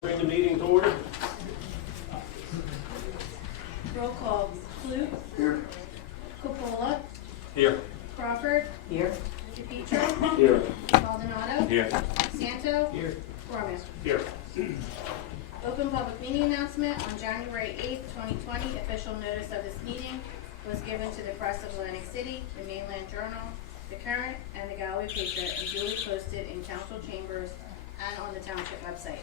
Bring the meeting to order. Roll call. Clute. Here. Coppola. Here. Crawford. Here. DePietro. Here. Maldonado. Here. Santo. Here. Gorman. Here. Open public meeting announcement on January 8th, 2020. Official notice of this meeting was given to the press of Atlantic City, the Mainland Journal, the Current, and the Galloway Patriot, and duly posted in council chambers and on the township website.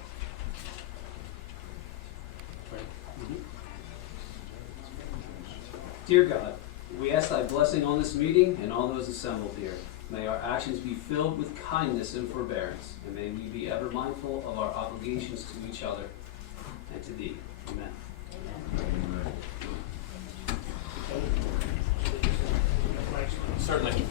Dear God, we ask thy blessing on this meeting and all those assembled here. May our actions be filled with kindness and forbearance, and may we be ever mindful of our obligations to each other and to thee. Amen. Certainly.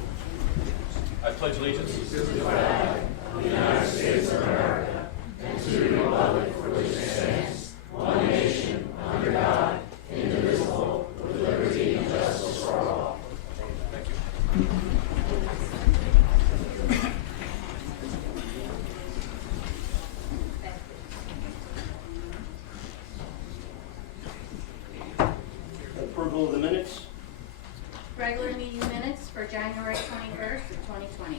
I pledge allegiance to the flag of the United States of America and to the republic for which it stands, one nation, under God, indivisible, with liberty and justice for all. Thank you. Approval of the minutes. Regular meeting minutes for January 21st of 2020.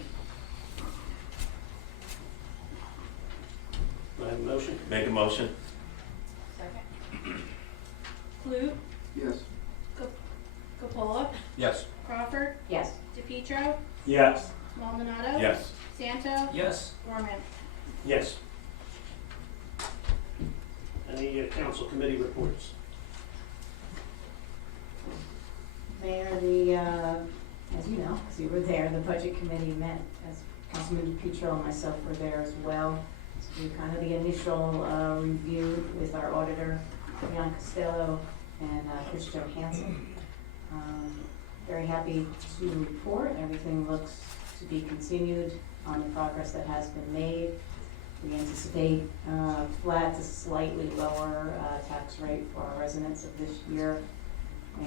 Do I have a motion? Make a motion. Second. Clute. Yes. Coppola. Yes. Crawford. Yes. DePietro. Yes. Maldonado. Yes. Santo. Yes. Gorman. Yes. Any council committee reports? Mayor, as you know, as you were there, the budget committee met, as Councilman DePietro and myself were there as well, to do kind of the initial review with our auditor, Jan Costello and Chris Johansson. Very happy to report everything looks to be continued on the progress that has been made. We anticipate flat to slightly lower tax rate for our residents of this year.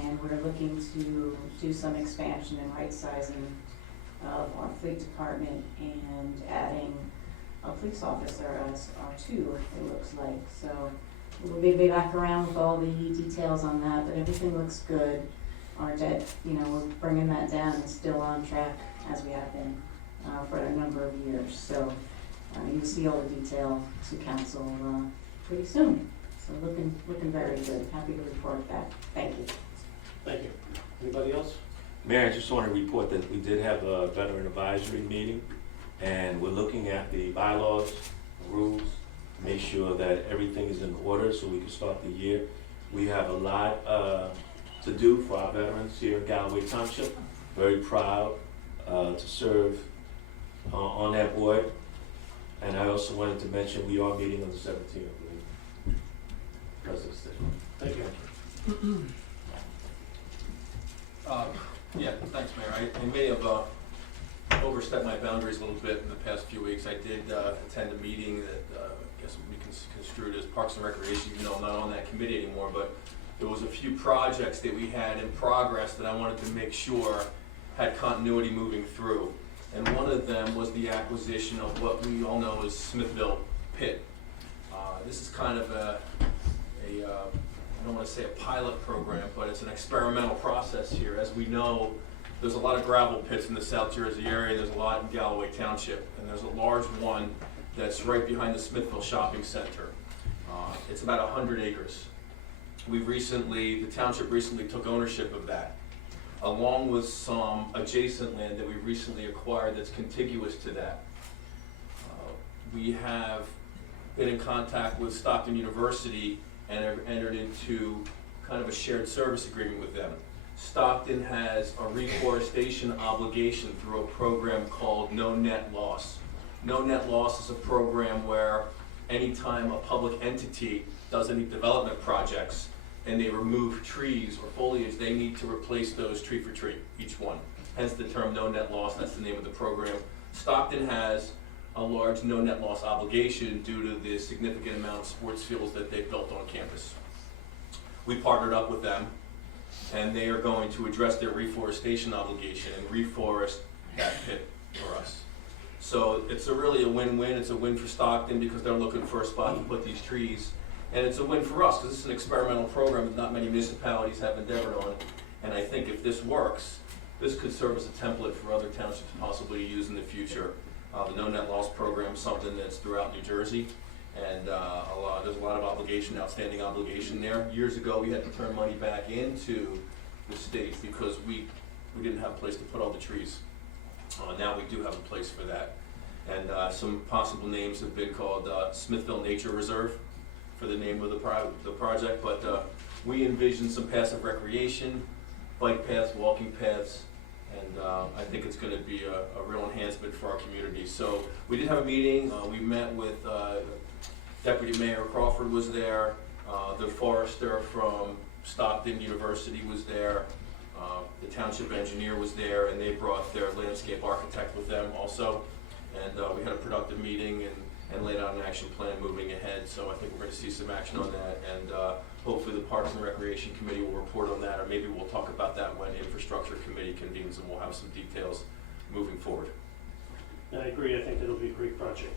And we're looking to do some expansion and right sizing of our fleet department and adding a police officer as our two, it looks like. So we'll be back around with all the details on that, but everything looks good. Our debt, we're bringing that down and still on track as we have been for a number of years. So you'll see all the detail to council pretty soon. So looking very good. Happy to report that. Thank you. Thank you. Anybody else? Mayor, I just want to report that we did have a veteran advisory meeting, and we're looking at the bylaws, rules, make sure that everything is in order so we can start the year. We have a lot to do for our veterans here in Galloway Township. Very proud to serve on that board. And I also wanted to mention we are meeting on the 17th, I believe. President's Day. Thank you. Yeah, thanks, Mayor. I may have overstepped my boundaries a little bit in the past few weeks. I did attend a meeting that I guess would be construed as Parks and Recreation, even though I'm not on that committee anymore, but there was a few projects that we had in progress that I wanted to make sure had continuity moving through. And one of them was the acquisition of what we all know as Smithville Pit. This is kind of I don't want to say a pilot program, but it's an experimental process here. As we know, there's a lot of gravel pits in the South Jersey area. There's a lot in Galloway Township, and there's a large one that's right behind the Smithville Shopping Center. It's about 100 acres. The township recently took ownership of that, along with some adjacent land that we recently acquired that's contiguous to that. We have been in contact with Stockton University and have entered into kind of a shared service agreement with them. Stockton has a reforestation obligation through a program called No Net Loss. No Net Loss is a program where anytime a public entity does any development projects and they remove trees or foliage, they need to replace those tree for tree, each one. Hence the term No Net Loss, that's the name of the program. Stockton has a large no net loss obligation due to the significant amount of sports fields that they've built on campus. We partnered up with them, and they are going to address their reforestation obligation and reforest that pit for us. So it's really a win-win. It's a win for Stockton because they're looking for a spot to put these trees. And it's a win for us because this is an experimental program that not many municipalities have endeavored on. And I think if this works, this could serve as a template for other townships possibly to use in the future. The No Net Loss program is something that's throughout New Jersey. And there's a lot of outstanding obligation there. Years ago, we had to turn money back into the state because we didn't have a place to put all the trees. Now we do have a place for that. And some possible names have been called Smithville Nature Reserve for the name of the project. But we envision some passive recreation, bike paths, walking paths, and I think it's going to be a real enhancement for our community. So we did have a meeting. We met with Deputy Mayor Crawford was there. The forester from Stockton University was there. The township engineer was there, and they brought their landscape architect with them also. And we had a productive meeting and laid out an action plan moving ahead. So I think we're going to see some action on that. And hopefully the Parks and Recreation Committee will report on that, or maybe we'll talk about that when Infrastructure Committee convenes, and we'll have some details moving forward. I agree, I think it'll be a great project.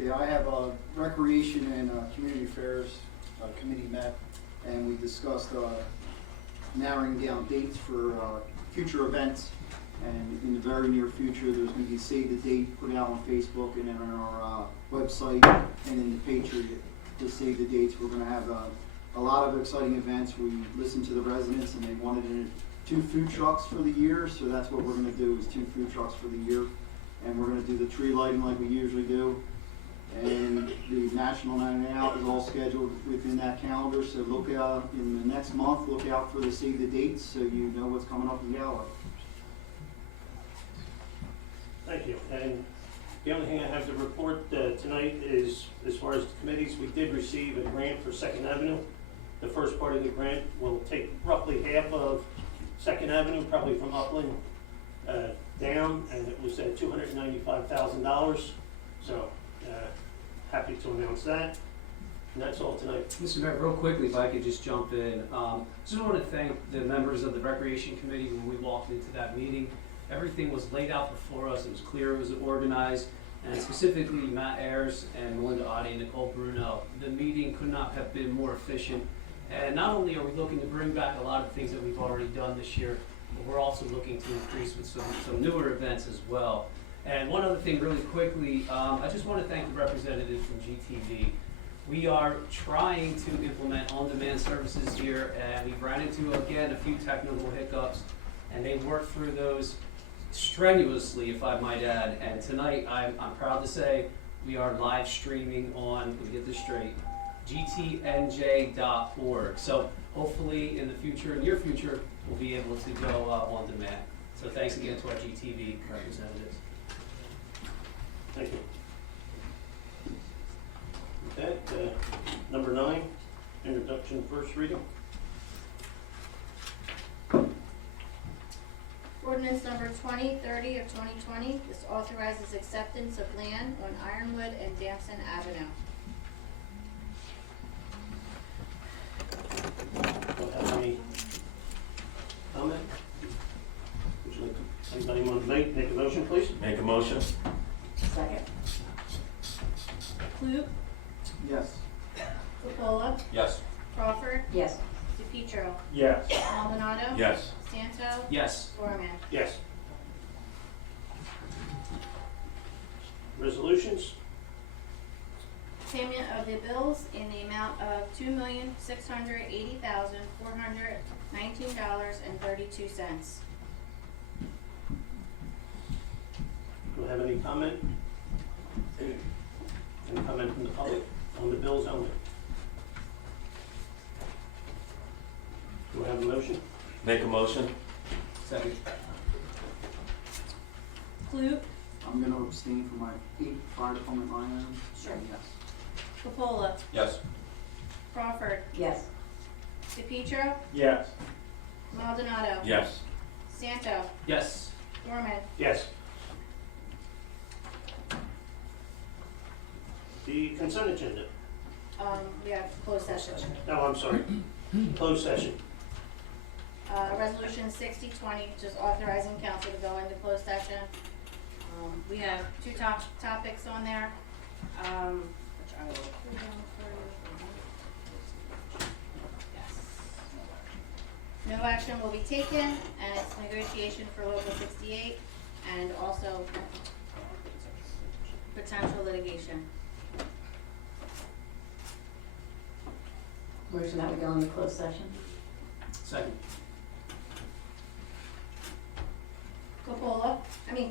Yeah, I have a Recreation and Community Affairs Committee met, and we discussed narrowing down dates for future events. And in the very near future, there's going to be save the date put out on Facebook and then on our website and in the Patriot to save the dates. We're going to have a lot of exciting events. We listened to the residents, and they wanted 2 food trucks for the year, so that's what we're going to do, is 2 food trucks for the year. And we're going to do the tree lighting like we usually do. And the National Night Out is all scheduled within that calendar, so look out in the next month, look out for the save the dates so you know what's coming up in Galloway. Thank you. And the only thing I have to report tonight is, as far as the committees, we did receive a grant for 2nd Avenue. The first part of the grant will take roughly half of 2nd Avenue, probably from Upland down, and it was $295,000. So happy to announce that. And that's all tonight. Mr. Mayor, real quickly, if I could just jump in. Just want to thank the members of the Recreation Committee when we walked into that meeting. Everything was laid out before us. It was clear, it was organized, and specifically Matt Ayers and Melinda Oddie and Nicole Bruno. The meeting could not have been more efficient. And not only are we looking to bring back a lot of things that we've already done this year, but we're also looking to increase with some newer events as well. And one other thing really quickly, I just want to thank the representative from GTV. We are trying to implement on-demand services here, and we've run into, again, a few technical hiccups, and they've worked through those strenuously, if I might add. And tonight, I'm proud to say we are live streaming on, let me get this straight, gtnj.org. So hopefully in the future, near future, we'll be able to go on demand. So thanks again to our GTV representatives. Thank you. With that, number 9, introduction, first reading. Ordinance number 2030 of 2020, this authorizes acceptance of land on Ironwood and Damson Avenue. Don't have any comment? Would you like to, anybody want to make a motion, please? Make a motion? Second. Klug, Yes. Capola, Yes. Crawford, Yes. DePietro, Yes. Maldonado, Yes. Santo, Yes. Gorman. Yes. Resolutions? Payment of the bills in the amount of $2,680,419.32. Do we have any comment? Any comment from the public on the bills only? Do we have a motion? Make a motion? Second. Klug, I'm going to abstain from my 8 fire department line items. Sure. Yes. Capola, Yes. Crawford, Yes. DePietro, Yes. Maldonado, Yes. Santo, Yes. Gorman. Yes. The consent agenda. We have closed session. No, I'm sorry. Closed session. Resolution 6020, just authorizing council to go into closed session. We have two topics on there, which I will pull down for you. Yes. No action will be taken, and it's negotiation for Local 68, and also potential litigation. Motion that we go into closed session. Second.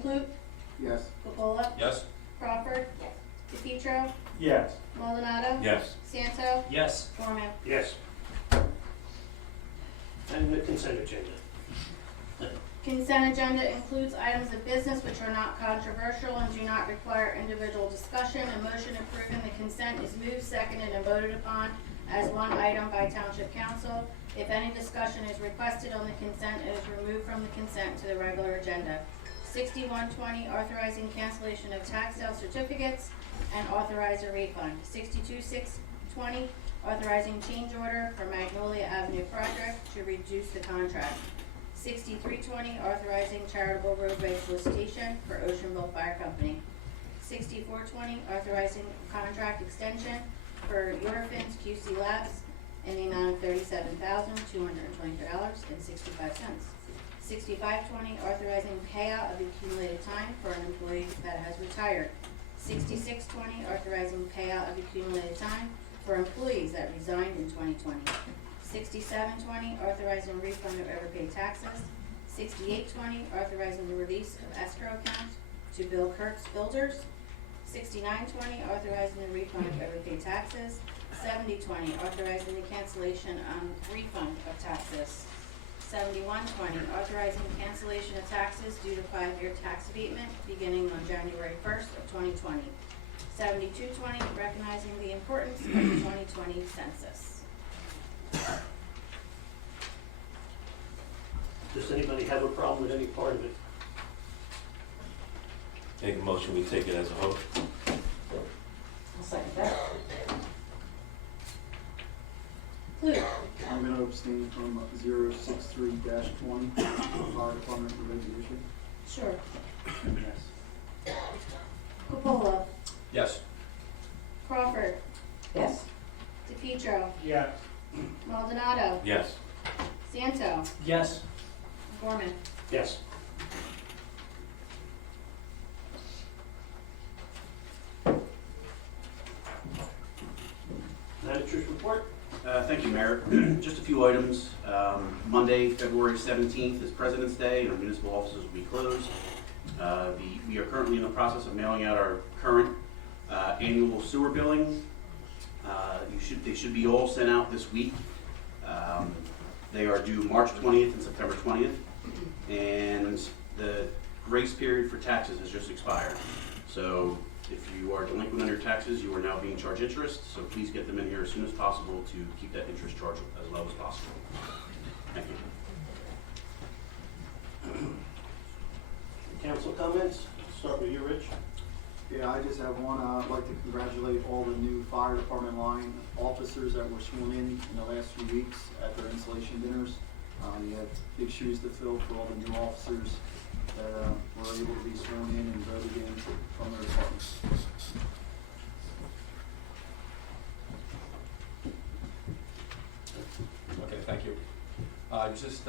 Klute, Yes. Capola, Yes? Crawford. Yes. DePietro, Yes. Maldonado. Yes. Santo, Yes. Gorman. Yes. And the consent agenda. Consent agenda includes items of business which are not controversial and do not require individual discussion. A motion approving the consent is moved, seconded, and voted upon as one item by Township Council. If any discussion is requested on the consent, it is removed from the consent to the regular agenda. 6120, authorizing cancellation of tax sale certificates and authorize a refund. 62620, authorizing change order for Magnolia Avenue project to reduce the contract. 6320, authorizing charitable roadway solicitation for Oceanville Fire Company. 6420, authorizing contract extension for Eurofins QC Labs in the amount of $37,223.65. 6520, authorizing payout of accumulated time for an employee that has retired. 6620, authorizing payout of accumulated time for employees that resigned in 2020. 6720, authorizing refund of overpaid taxes. 6820, authorizing the release of escrow accounts to Bill Kurtz Builders. 6920, authorizing the refund of overpaid taxes. 7020, authorizing the cancellation on refund of taxes. 7120, authorizing cancellation of taxes due to 5-year tax abatement beginning on January 1st of 2020. 7220, recognizing the importance of the 2020 census. Does anybody have a problem with any part of it? Make a motion, we take it as a whole. I'll second that. Klute, I'm going to abstain from 063-20, Fire Department Resolution. sure. Yes. Capola, Yes. Crawford, Yes. DePietro, Yes. Maldonado, Yes. Santo, Yes. Gorman. Yes. Manager's report? Thank you, Mayor. Just a few items. Monday, February 17th is President's Day, and our municipal offices will be closed. We are currently in the process of mailing out our current annual sewer billing. They should be all sent out this week. They are due March 20th and September 20th, and the grace period for taxes has just expired. So if you are delinquent on your taxes, you are now being charged interest, so please get them in here as soon as possible to keep that interest charge as low as possible. Thank you. Council comments? Start with you, Rich. Yeah, I just have one. I'd like to congratulate all the new fire department line officers that were sworn in the last few weeks at their installation dinners. You had big shoes to fill for all the new officers that were able to be sworn in and voted in from their departments. Okay, thank you. Just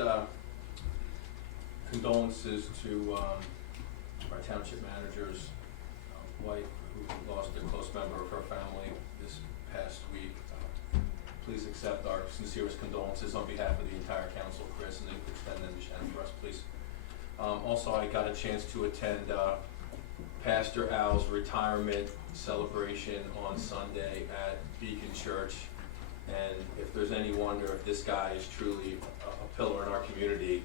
condolences to our township manager's wife, who lost a close member of her family this past week. Please accept our sincerest condolences on behalf of the entire council, Chris, and extend them to Shannon for us, please. Also, I got a chance to attend Pastor Al's retirement celebration on Sunday at Beacon Church. And if there's any wonder if this guy is truly a pillar in our community,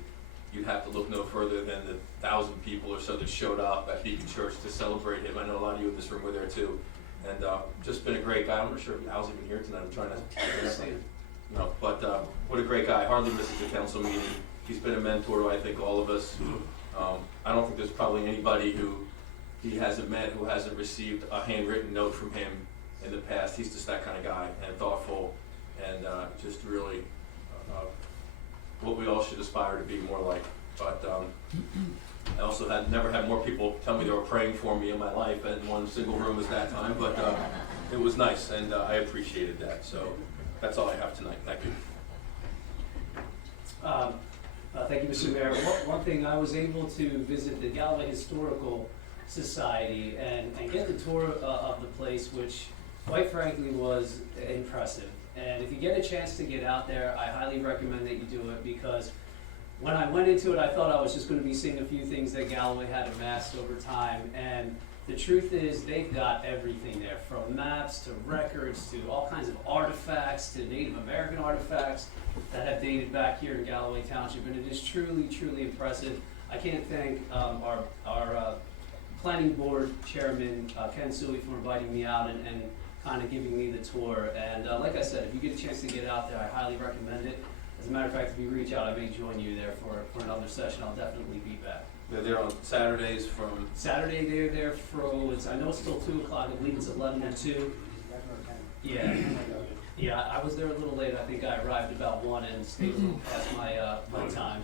you'd have to look no further than the 1,000 people or so that showed up at Beacon Church to celebrate him. I know a lot of you in this room were there too. And just been a great guy. I'm not sure if Al's even here tonight. I'm trying to see him. No, but what a great guy. Hardly misses a council meeting. He's been a mentor to, I think, all of us. I don't think there's probably anybody who he hasn't met who hasn't received a handwritten note from him in the past. He's just that kind of guy, and thoughtful, and just really what we all should aspire to be more like. But I also never had more people tell me they were praying for me in my life in one single room as that time, but it was nice, and I appreciated that. So that's all I have tonight. Thank you. Thank you, Mr. Mayor. One thing, I was able to visit the Galloway Historical Society and get the tour of the place, which quite frankly was impressive. And if you get a chance to get out there, I highly recommend that you do it, because when I went into it, I thought I was just going to be seeing a few things that Galloway had amassed over time. And the truth is, they've got everything there, from maps to records to all kinds of artifacts to Native American artifacts that have dated back here in Galloway Township. And it is truly, truly impressive. I can't thank our planning board chairman, Ken Suey, for inviting me out and kind of giving me the tour. And like I said, if you get a chance to get out there, I highly recommend it. As a matter of fact, if you reach out, I may join you there for another session. I'll definitely be back. They're there on Saturdays from... Saturday, they're there I know it's still 2 o'clock. I believe it's 11 to 2. Yeah. Yeah, I was there a little late. I think I arrived about 1 and stayed a little past my time.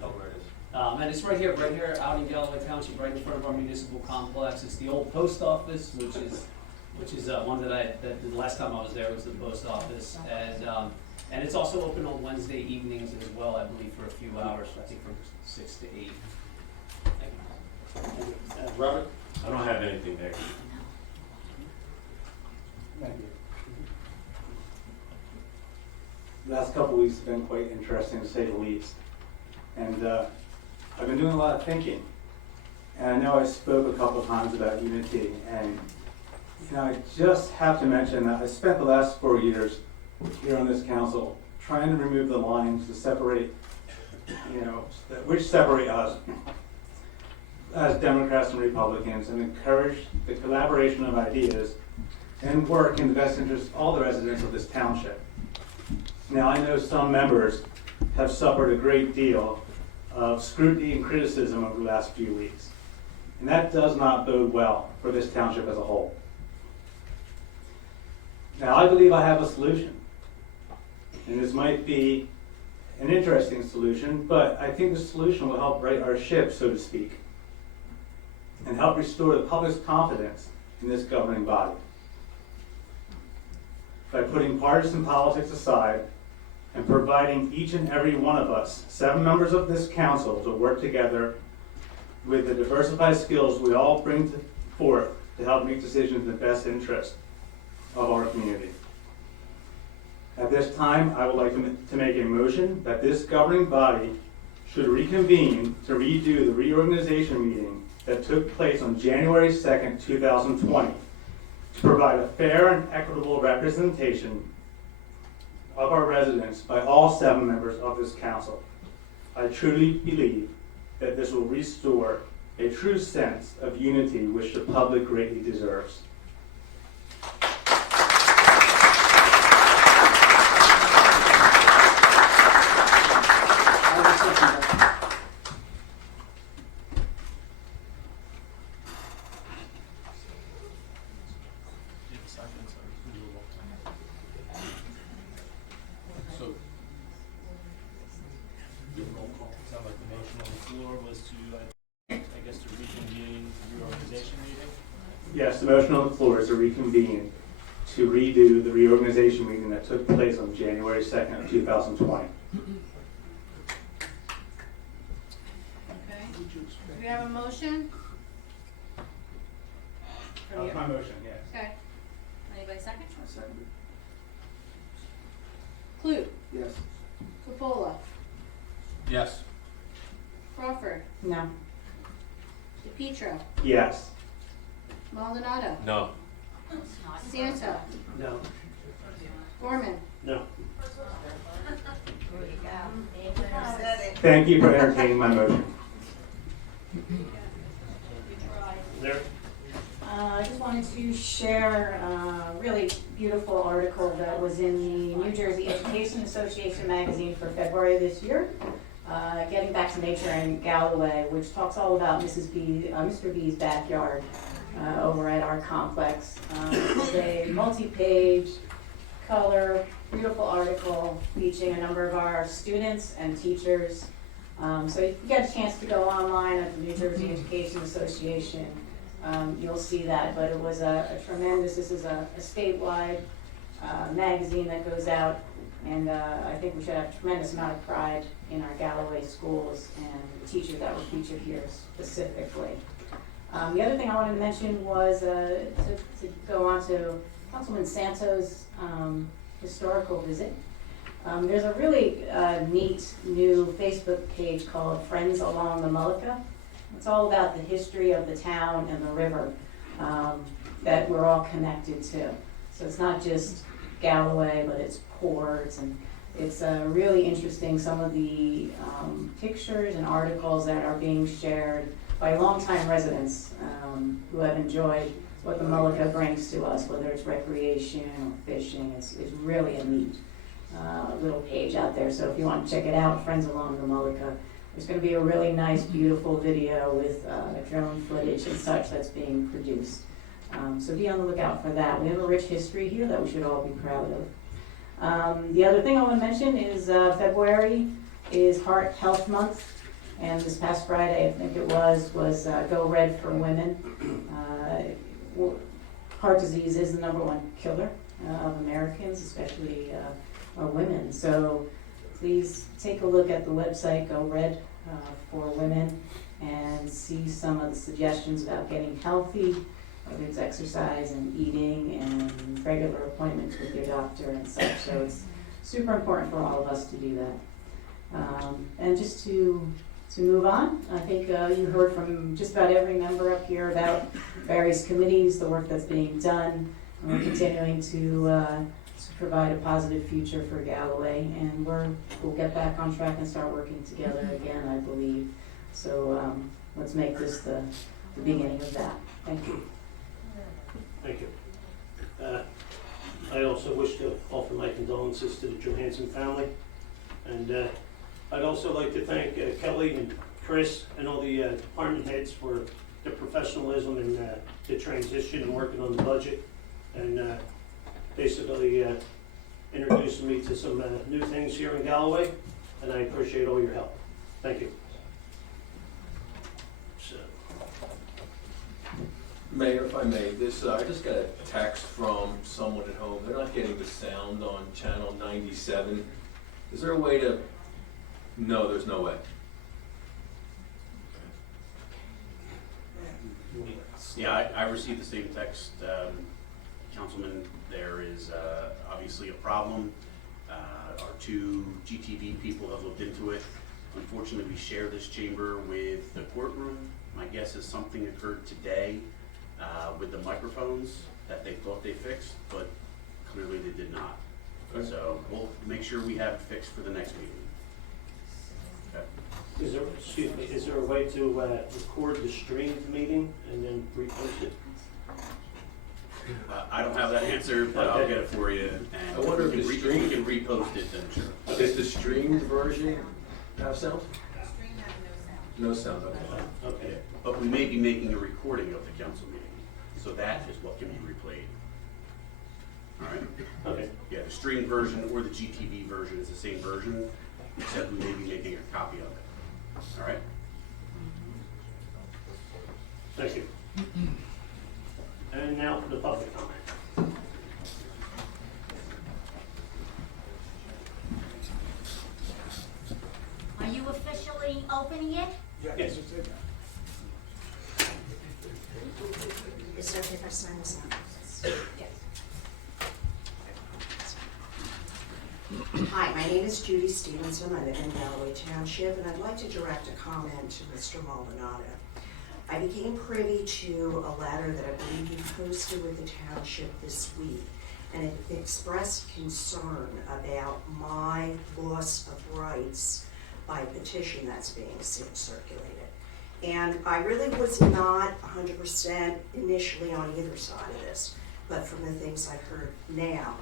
And it's right here out in Galloway Township, right in front of our municipal complex. It's the old post office, which is one that the last time I was there was the post office. And it's also open on Wednesday evenings as well, I believe, for a few hours, I think from 6 to 8. Thank you. Robert? I don't have anything there. Thank you. Last couple weeks have been quite interesting, to say the least. And I've been doing a lot of thinking. And I know I spoke a couple of times about unity. And I just have to mention that I spent the last 4 years here on this council trying to remove the lines to separate, which separate us as Democrats and Republicans, and encourage the collaboration of ideas and work in the best interest of all the residents of this township. Now, I know some members have suffered a great deal of scrutiny and criticism over the last few weeks, and that does not bode well for this township as a whole. Now, I believe I have a solution, and this might be an interesting solution, but I think the solution will help right our ship, so to speak, and help restore the public's confidence in this governing body. By putting partisan politics aside and providing each and every one of us, 7 members of this council, to work together with the diversified skills we all bring forth to help make decisions in the best interest of our community. At this time, I would like to make a motion that this governing body should reconvene to redo the reorganization meeting that took place on January 2nd, 2020, to provide a fair and equitable representation of our residents by all 7 members of this council. I truly believe that this will restore a true sense of unity which the public greatly deserves. Yes, the motion on the floor is to reconvene to redo the reorganization meeting that took place on January 2nd of 2020. Okay. Do we have a motion? That's my motion, yes. Okay. Anybody second? I second it. Clute, Yes. Capola, Yes. Crawford, No. DePietro, Yes. Maldonado, No. Santa, No. Gorman. No. Thank you for entertaining my motion. There? I just wanted to share a really beautiful article that was in the New Jersey Education Association magazine for February this year, Getting Back to Nature in Galloway, which talks all about Mr. B's backyard over at our complex. It's a multi-page color beautiful article featuring a number of our students and teachers. So if you get a chance to go online at the New Jersey Education Association, you'll see that. But it was a tremendous, this is a statewide magazine that goes out, and I think we should have a tremendous amount of pride in our Galloway schools and the teachers that were featured here specifically. The other thing I wanted to mention was to go on to Councilman Santo's historical visit. There's a really neat new Facebook page called Friends Along the Mullica. It's all about the history of the town and the river that we're all connected to. So it's not just Galloway, but it's ports, and it's really interesting, some of the pictures and articles that are being shared by longtime residents who have enjoyed what the Mullica brings to us, whether it's recreation or fishing. It's really a neat little page out there. So if you want to check it out, Friends Along the Mullica, there's going to be a really nice, beautiful video with drone footage and such that's being produced. So be on the lookout for that. We have a rich history here that we should all be proud of. The other thing I want to mention is February is Heart Health Month. And this past Friday, I think it was Go Red for Women. Heart disease is the #1 killer of Americans, especially women. So please take a look at the website, Go Red for Women, and see some of the suggestions about getting healthy, whether it's exercise and eating and regular appointments with your doctor and such. So it's super important for all of us to do that. And just to move on, I think you heard from just about every member up here about various committees, the work that's being done, and we're continuing to provide a positive future for Galloway, and we'll get back on track and start working together again, I believe. So let's make this the beginning of that. Thank you. Thank you. I also wish to offer my condolences to the Johansson family, and I'd also like to thank Kelly and Chris and all the department heads for their professionalism and the transition and working on the budget, and basically introducing me to some new things here in Galloway, and I appreciate all your help. Thank you. So, Mayor, if I may, I just got a text from someone at home. They're not getting the sound on channel 97. Is there a way to? No, there's no way. Yeah, I received the same text, Councilman. There is obviously a problem. Our 2 GTV people have looked into it. Unfortunately, we share this chamber with the courtroom. My guess is something occurred today with the microphones that they thought they fixed, but clearly they did not. Okay. So we'll make sure we have it fixed for the next meeting. Okay. is there a way to record the streamed meeting and then repost it? I don't have that answer, but I'll get it for you. And I wonder if we the can stream- we can repost it then, sure. Does the streamed version have sound? No sound, okay. Okay. But we may be making a recording of the council meeting, so that is what can be replayed. All right? Okay. Yeah, the streamed version or the GTV version is the same version, except we may be making a copy of it. All right? Thank you. And now for the public comment. Are you officially opening it? Yes. Is there if I sign this now? Yes. Hi, my name is Judy Stevenson. I live in Galloway Township, and I'd like to direct a comment to Mr. Maldonado. I became privy to a letter that I believe you posted with the township this week, and it expressed concern about my loss of rights by petition that's being circulated. And I really was not 100% initially on either side of this, but from the things I've heard now,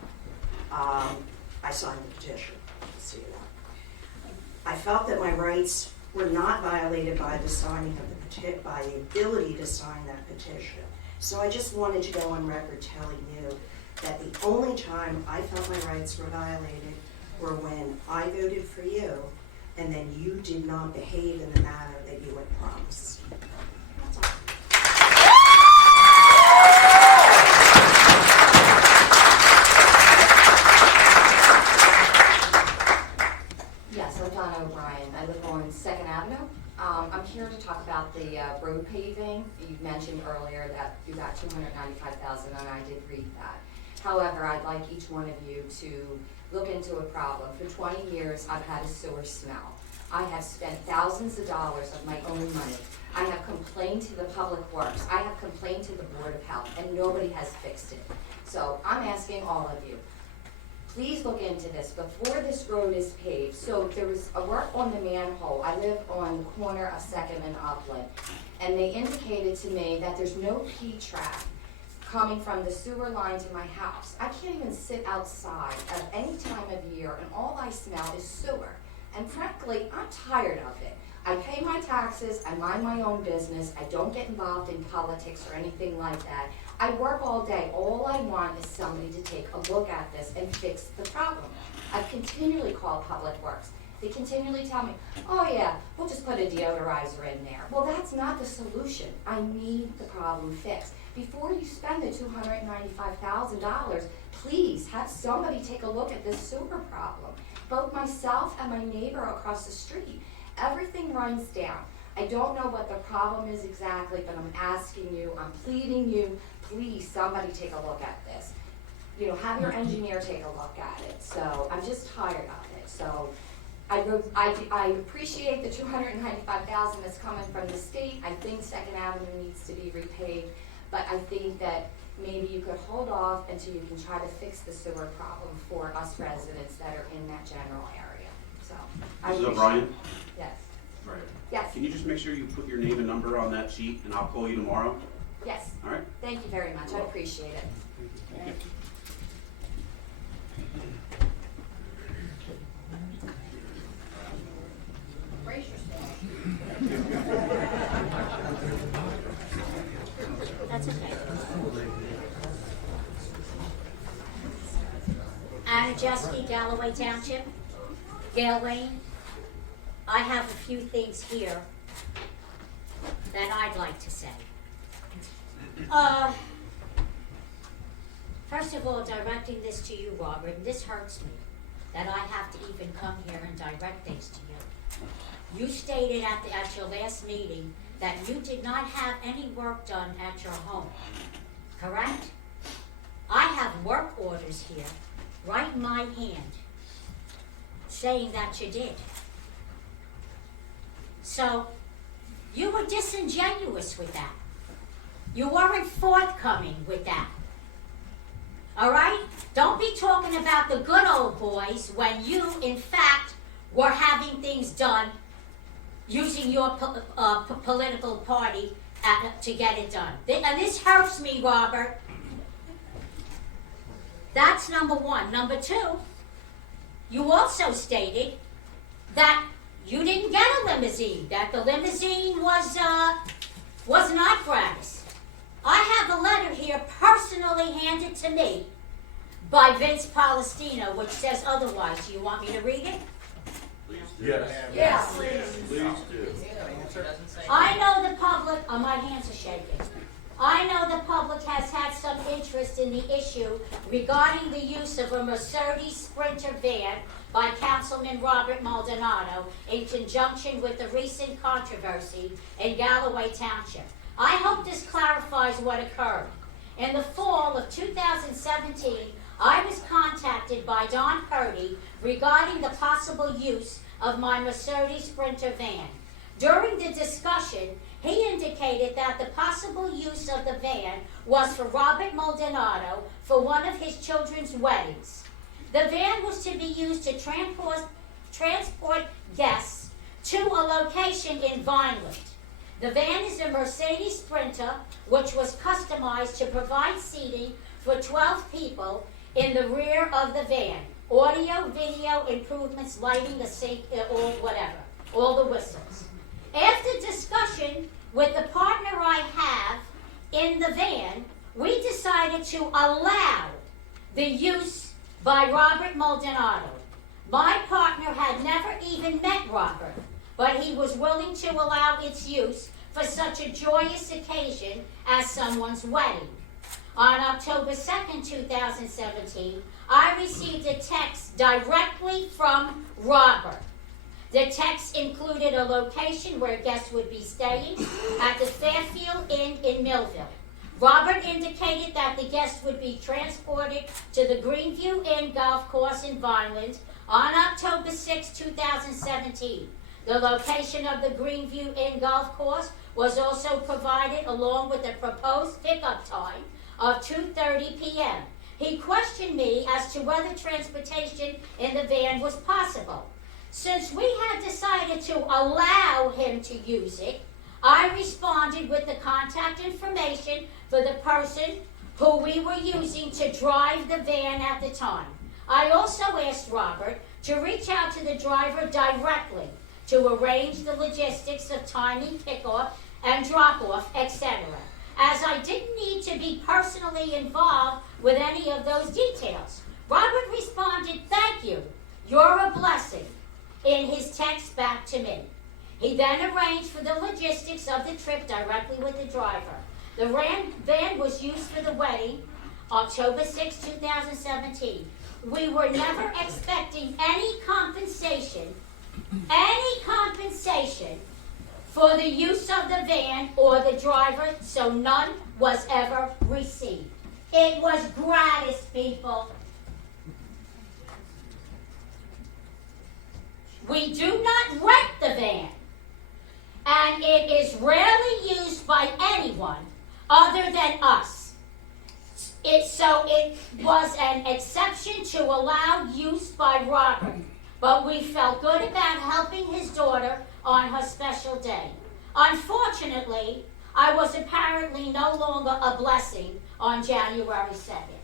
I signed the petition, so you know. I felt that my rights were not violated by the signing of the by the ability to sign that petition. So I just wanted to go on record telling you that the only time I felt my rights were violated were when I voted for you, and then you did not behave in the manner that you had promised. That's all. Yes, I'm Donna O'Brien. I live on 2nd Avenue. I'm here to talk about the road paving. You mentioned earlier that you got $295,000, and I did read that. However, I'd like each one of you to look into a problem. For 20 years, I've had a sewer smell. I have spent thousands of dollars of my own money. I have complained to the Public Works. I have complained to the Board of Health, and nobody has fixed it. So I'm asking all of you, please look into this before this road is paved. So there was a work on the manhole. I live on the corner of 2nd and Upland, and they indicated to me that there's no P-trap coming from the sewer line to my house. I can't even sit outside at any time of year, and all I smell is sewer. And frankly, I'm tired of it. I pay my taxes, I mind my own business, I don't get involved in politics or anything like that. I work all day. All I want is somebody to take a look at this and fix the problem. I've continually called Public Works. They continually tell me, oh yeah, we'll just put a deodorizer in there. Well, that's not the solution. I need the problem fixed. Before you spend the $295,000, please have somebody take a look at this sewer problem. Both myself and my neighbor across the street, everything runs down. I don't know what the problem is exactly, but I'm asking you, I'm pleading you, please, somebody take a look at this. You know, have your engineer take a look at it. So I'm just tired of it. So I appreciate the $295,000 that's coming from the state. I think 2nd Avenue needs to be repaved, but I think that maybe you could hold off until you can try to fix the sewer problem for us residents that are in that general area. So I Mrs. appreciate- O'Brien? Yes. Right. Yes. Can you just make sure you put your name and number on that sheet, and I'll call you tomorrow? Yes. All right? Thank you very much. I appreciate it. Brace yourself. That's okay. Anna Jeske, Galloway Township, Gale Lane. I have a few things here that I'd like to say. First of all, directing this to you, Robert, and this hurts me, that I have to even come here and direct things to you. You stated at your last meeting that you did not have any work done at your home, correct? I have work orders here, right in my hand, saying that you did. So, you were disingenuous with that. You weren't forthcoming with that. All right? Don't be talking about the good old boys when you, in fact, were having things done using your political party to get it done. And this hurts me, Robert. That's number one. Number two, you also stated that you didn't get a limousine, that the limousine was not gratis. I have a letter here personally handed to me by Vince Palestino, which says otherwise. Do you want me to read it? Yes. Yes. Please do. I know the public, my hands are shaking. I know the public has had some interest in the issue regarding the use of a Mercedes Sprinter van by Councilman Robert Maldonado in conjunction with the recent controversy in Galloway Township. I hope this clarifies what occurred. In the fall of 2017, I was contacted by Don Purdy regarding the possible use of my Mercedes Sprinter van. During the discussion, he indicated that the possible use of the van was for Robert Maldonado for one of his children's weddings. The van was to be used to transport guests to a location in Vineland. The van is a Mercedes Sprinter, which was customized to provide seating for 12 people in the rear of the van. Audio, video, improvements, lighting, the safety, or whatever, all the whistles. After discussion with the partner I have in the van, we decided to allow the use by Robert Maldonado. My partner had never even met Robert, but he was willing to allow its use for such a joyous occasion as someone's wedding. On October 2nd, 2017, I received a text directly from Robert. The text included a location where guests would be staying at the Fairfield Inn in Millville. Robert indicated that the guests would be transported to the Greenview Inn Golf Course in Vineland on October 6, 2017. The location of the Greenview Inn Golf Course was also provided along with a proposed pickup time of 2:30 p.m. He questioned me as to whether transportation in the van was possible. Since we had decided to allow him to use it, I responded with the contact information for the person who we were using to drive the van at the time. I also asked Robert to reach out to the driver directly to arrange the logistics of timing pickoff and drop-off, etc., as I didn't need to be personally involved with any of those details. Robert responded, "Thank you, you're a blessing," in his text back to me. He then arranged for the logistics of the trip directly with the driver. The van was used for the wedding, October 6, 2017. We were never expecting any compensation for the use of the van or the driver, so none was ever received. It was gratis, people. We do not rent the van, and it is rarely used by anyone other than us. It was an exception to allow use by Robert, but we felt good about helping his daughter on her special day. Unfortunately, I was apparently no longer a blessing on January 2nd.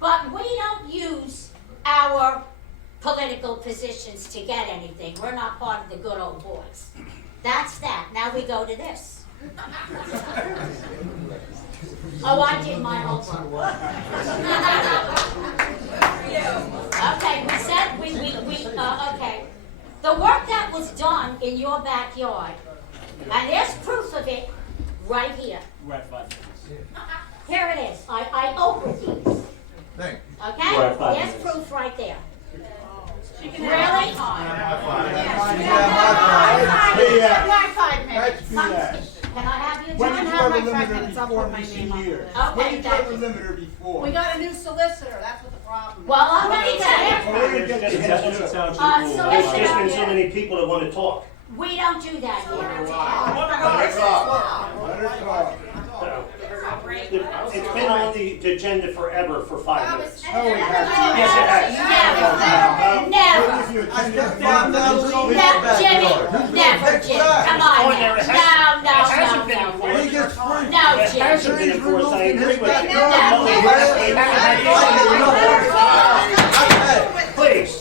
But we don't use our political positions to get anything. We're not part of the good old boys. That's that. Now we go to this. Oh, I did my homework. Okay, we said, okay. The work that was done in your backyard, and there's proof of it right here. Here it is. I opened these. Okay? There's proof right there. Really? Can I have your When did you have a limiter I'll before put my we see name on here? it. When Okay, did you have a thank you. limiter before? We got a new solicitor, that's what the problem is. Well, I'm going to tell you. There's just so Solicitor, many people that want to talk. we don't do that here. Let her talk. Let her talk. So, it's been on the agenda forever for 5 minutes. No, it hasn't. Yes, it has. Never, Jimmy, never, Jimmy, come on now. No, It hasn't been no. enforced. No, It Jimmy. hasn't been enforced, I agree with you. Please.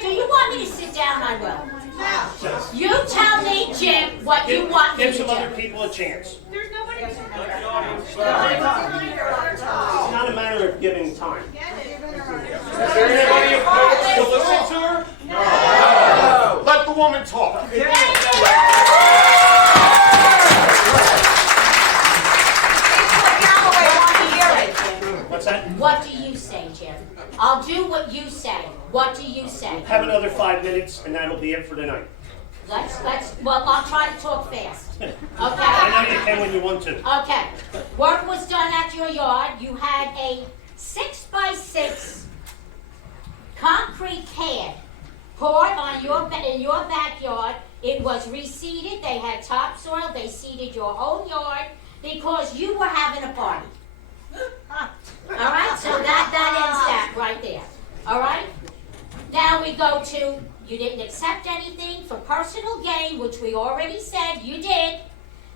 Do you want me to sit down? I will. You tell me, Jim, what you want me to Give do. some other people a chance. There's nobody. It's not a matter of giving time. Is there anybody opposed to listen to her? No. Let the woman talk. What's that? What do you say, Jim? I'll do what you say. What do you say? Have another 5 minutes, and that'll be it for tonight. Well, I'll try to talk fast. Okay? I know you can when you want to. Okay. Work was done at your yard. You had a 6x6 concrete pad poured on in your backyard. It was reseeded. They had topsoil. They seeded your whole yard because you were having a party. All right? So that ends that right there. All right? Now we go to, you didn't accept anything for personal gain, which we already said you did.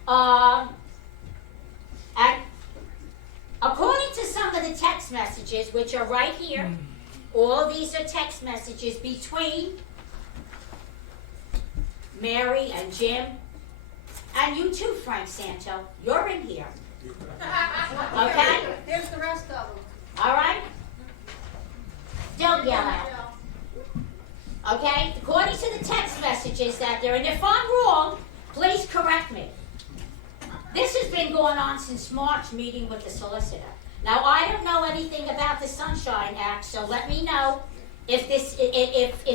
And according to some of the text messages, which are right here, All these are text messages between Mary and Jim, and you too, Frank Santo. You're in here. Okay? There's the rest of them. All right? Don't yell out. Okay? According to the text messages that there, and if I'm wrong, please correct me. This has been going on since March, meeting with the solicitor. Now, I don't know anything about the Sunshine Act, so let me know if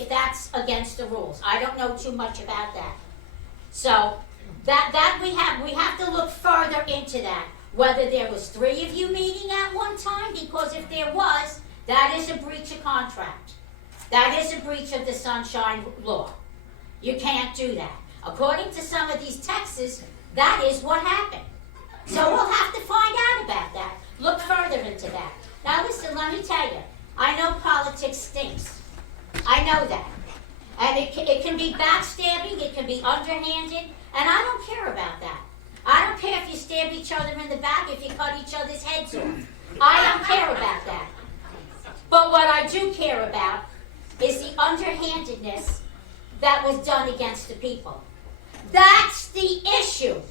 that's against the rules. I don't know too much about that. So that we have to look further into that. Whether there was 3 of you meeting at one time, because if there was, that is a breach of contract. That is a breach of the Sunshine Law. You can't do that. According to some of these texts, that is what happened. So we'll have to find out about that. Look further into that. Now listen, let me tell you, I know politics stinks. I know that. And it can be backstabbing, it can be underhanded, and I don't care about that. I don't care if you stab each other in the back, if you cut each other's heads off. I don't care about that. But what I do care about is the underhandedness that was done against the people. That's the issue.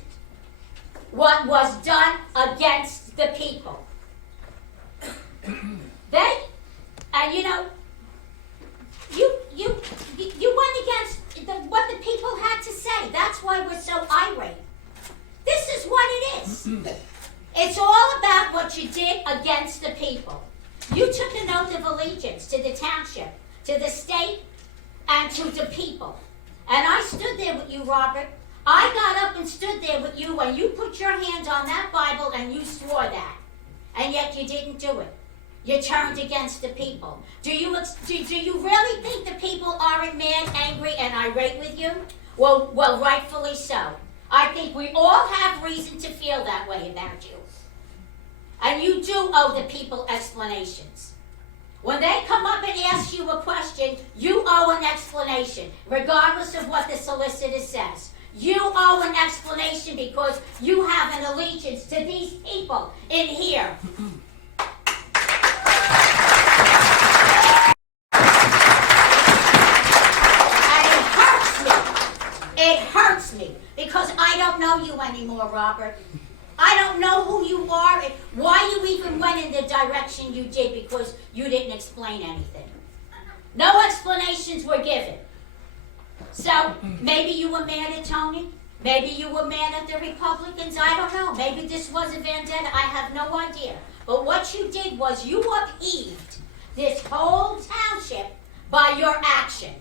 What was done against the people. And you know, you went against what the people had to say. That's why we're so irate. This is what it is. It's all about what you did against the people. You took an oath of allegiance to the township, to the state, and to the people. And I stood there with you, Robert. I got up and stood there with you when you put your hand on that Bible and you swore that. And yet you didn't do it. You turned against the people. Do you really think the people aren't mad, angry, and irate with you? Well, rightfully so. I think we all have reason to feel that way about you. And you do owe the people explanations. When they come up and ask you a question, you owe an explanation, regardless of what the solicitor says. You owe an explanation because you have an allegiance to these people in here. It hurts me because I don't know you anymore, Robert. I don't know who you are and why you even went in the direction you did because you didn't explain anything. No explanations were given. So maybe you were mad at Tony. Maybe you were mad at the Republicans. I don't know. Maybe this was a vendetta. I have no idea. But what you did was you upheaved this whole township by your action.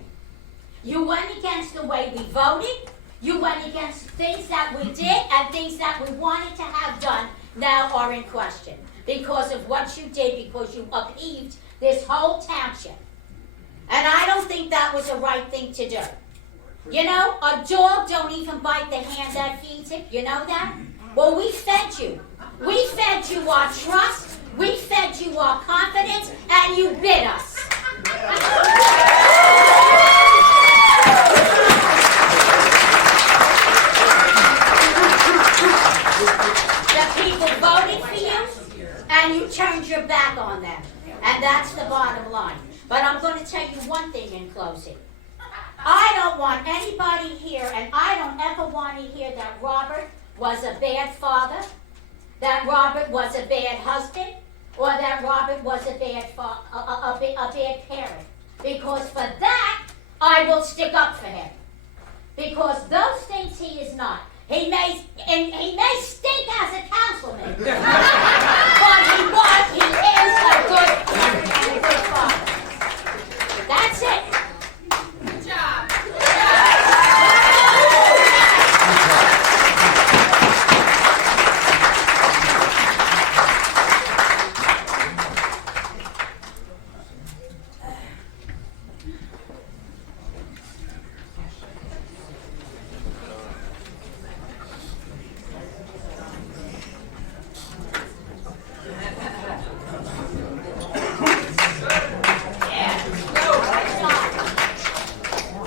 You went against the way we voted. You went against things that we did and things that we wanted to have done now are in question because of what you did, because you upheaved this whole township. And I don't think that was the right thing to do. You know, a dog don't even bite the hand that feeds it. You know that? Well, we fed you. We fed you our trust. We fed you our confidence, and you bit us. The people voted for you, and you turned your back on them. And that's the bottom line. But I'm going to tell you one thing in closing. I don't want anybody here, and I don't ever want to hear that Robert was a bad father, that Robert was a bad husband, or that Robert was a bad parent. Because for that, I will stick up for him. Because those things he is not. He may stink as a councilman, but he is a good parent and a good father. That's it. Good job.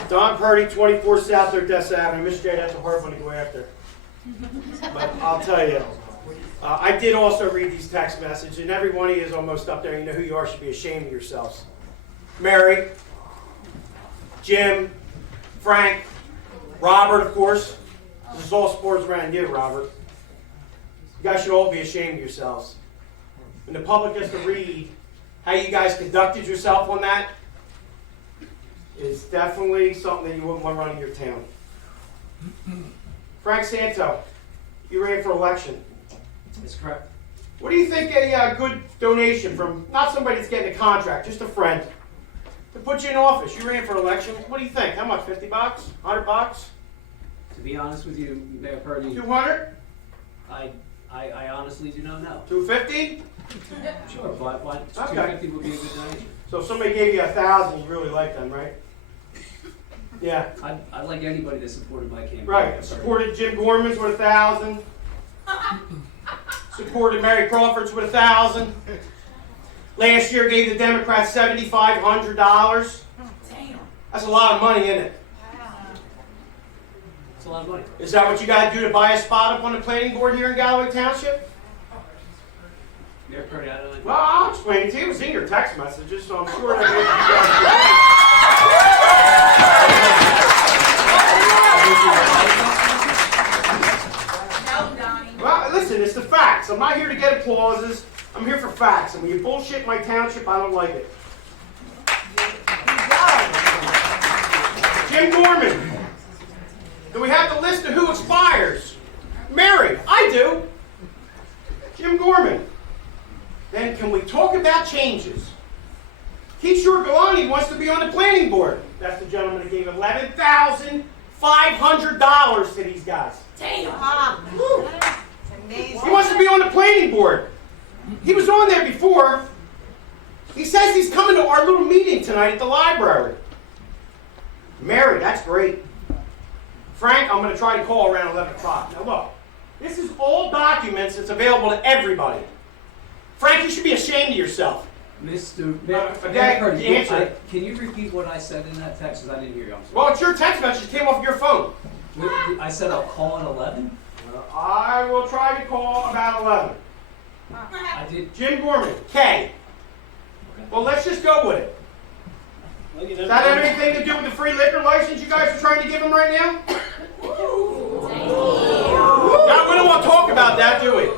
Don Purdy, 24 South Odessa Avenue. Miss J, that's a hard one to go after. But I'll tell you, I did also read these text messages, and every one of you is almost up there. You know who you are, should be ashamed of yourselves. Mary, Jim, Frank, Robert, of course. This is all sports around you, Robert. You guys should all be ashamed of yourselves. When the public gets to read how you guys conducted yourself on that, it's definitely something that you wouldn't want running your town. Frank Santo, you ran for election. That's correct. What do you think a good donation from, not somebody that's getting a contract, just a friend, to put you in office? You ran for election. What do you think? How much? $50? $100? To be honest with you, Mayor Purdy, 200? I honestly do not know. 250? Sure, but Okay. 250 would be a good donation. So if somebody gave you 1,000, you really like them, right? Yeah. I'd like anybody that supported my campaign. Right. Supported Jim Gorman's with 1,000. Supported Mary Crawford's with 1,000. Last year gave the Democrats $7,500. That's a lot of money, isn't it? It's a lot of money. Is that what you got to do to buy a spot up on the planning board here in Galloway Township? Mayor Purdy, I don't know. Well, I'll explain it to you. It was in your text messages, so I'm sure that Well, listen, it's the facts. I'm not here to get applauses. I'm here for facts. And when you bullshit my township, I don't like it. Jim Gorman. Do we have the list of who expires? Mary, I do. Jim Gorman. Then can we talk about changes? Keith Shorgalani wants to be on the planning board. That's the gentleman that gave $11,500 to these guys. Damn. He wants to be on the planning board. He was on there before. He says he's coming to our little meeting tonight at the library. Mary, that's great. Frank, I'm going to try to call around 11 o'clock. Now look, this is all documents that's available to everybody. Frank, you should be ashamed of yourself. Mr. Okay, Mayor Purdy, answer it. can you repeat what I said in that text? Because I didn't hear you. I'm sorry. Well, it's your text message. It came off your phone. I said I'll call at 11? I will try to call about 11. I did. Jim Gorman, K. Well, let's just go with it. Does that have anything to do with the free liquor license you guys are trying to give him right now? No, we don't want to talk about that, do we?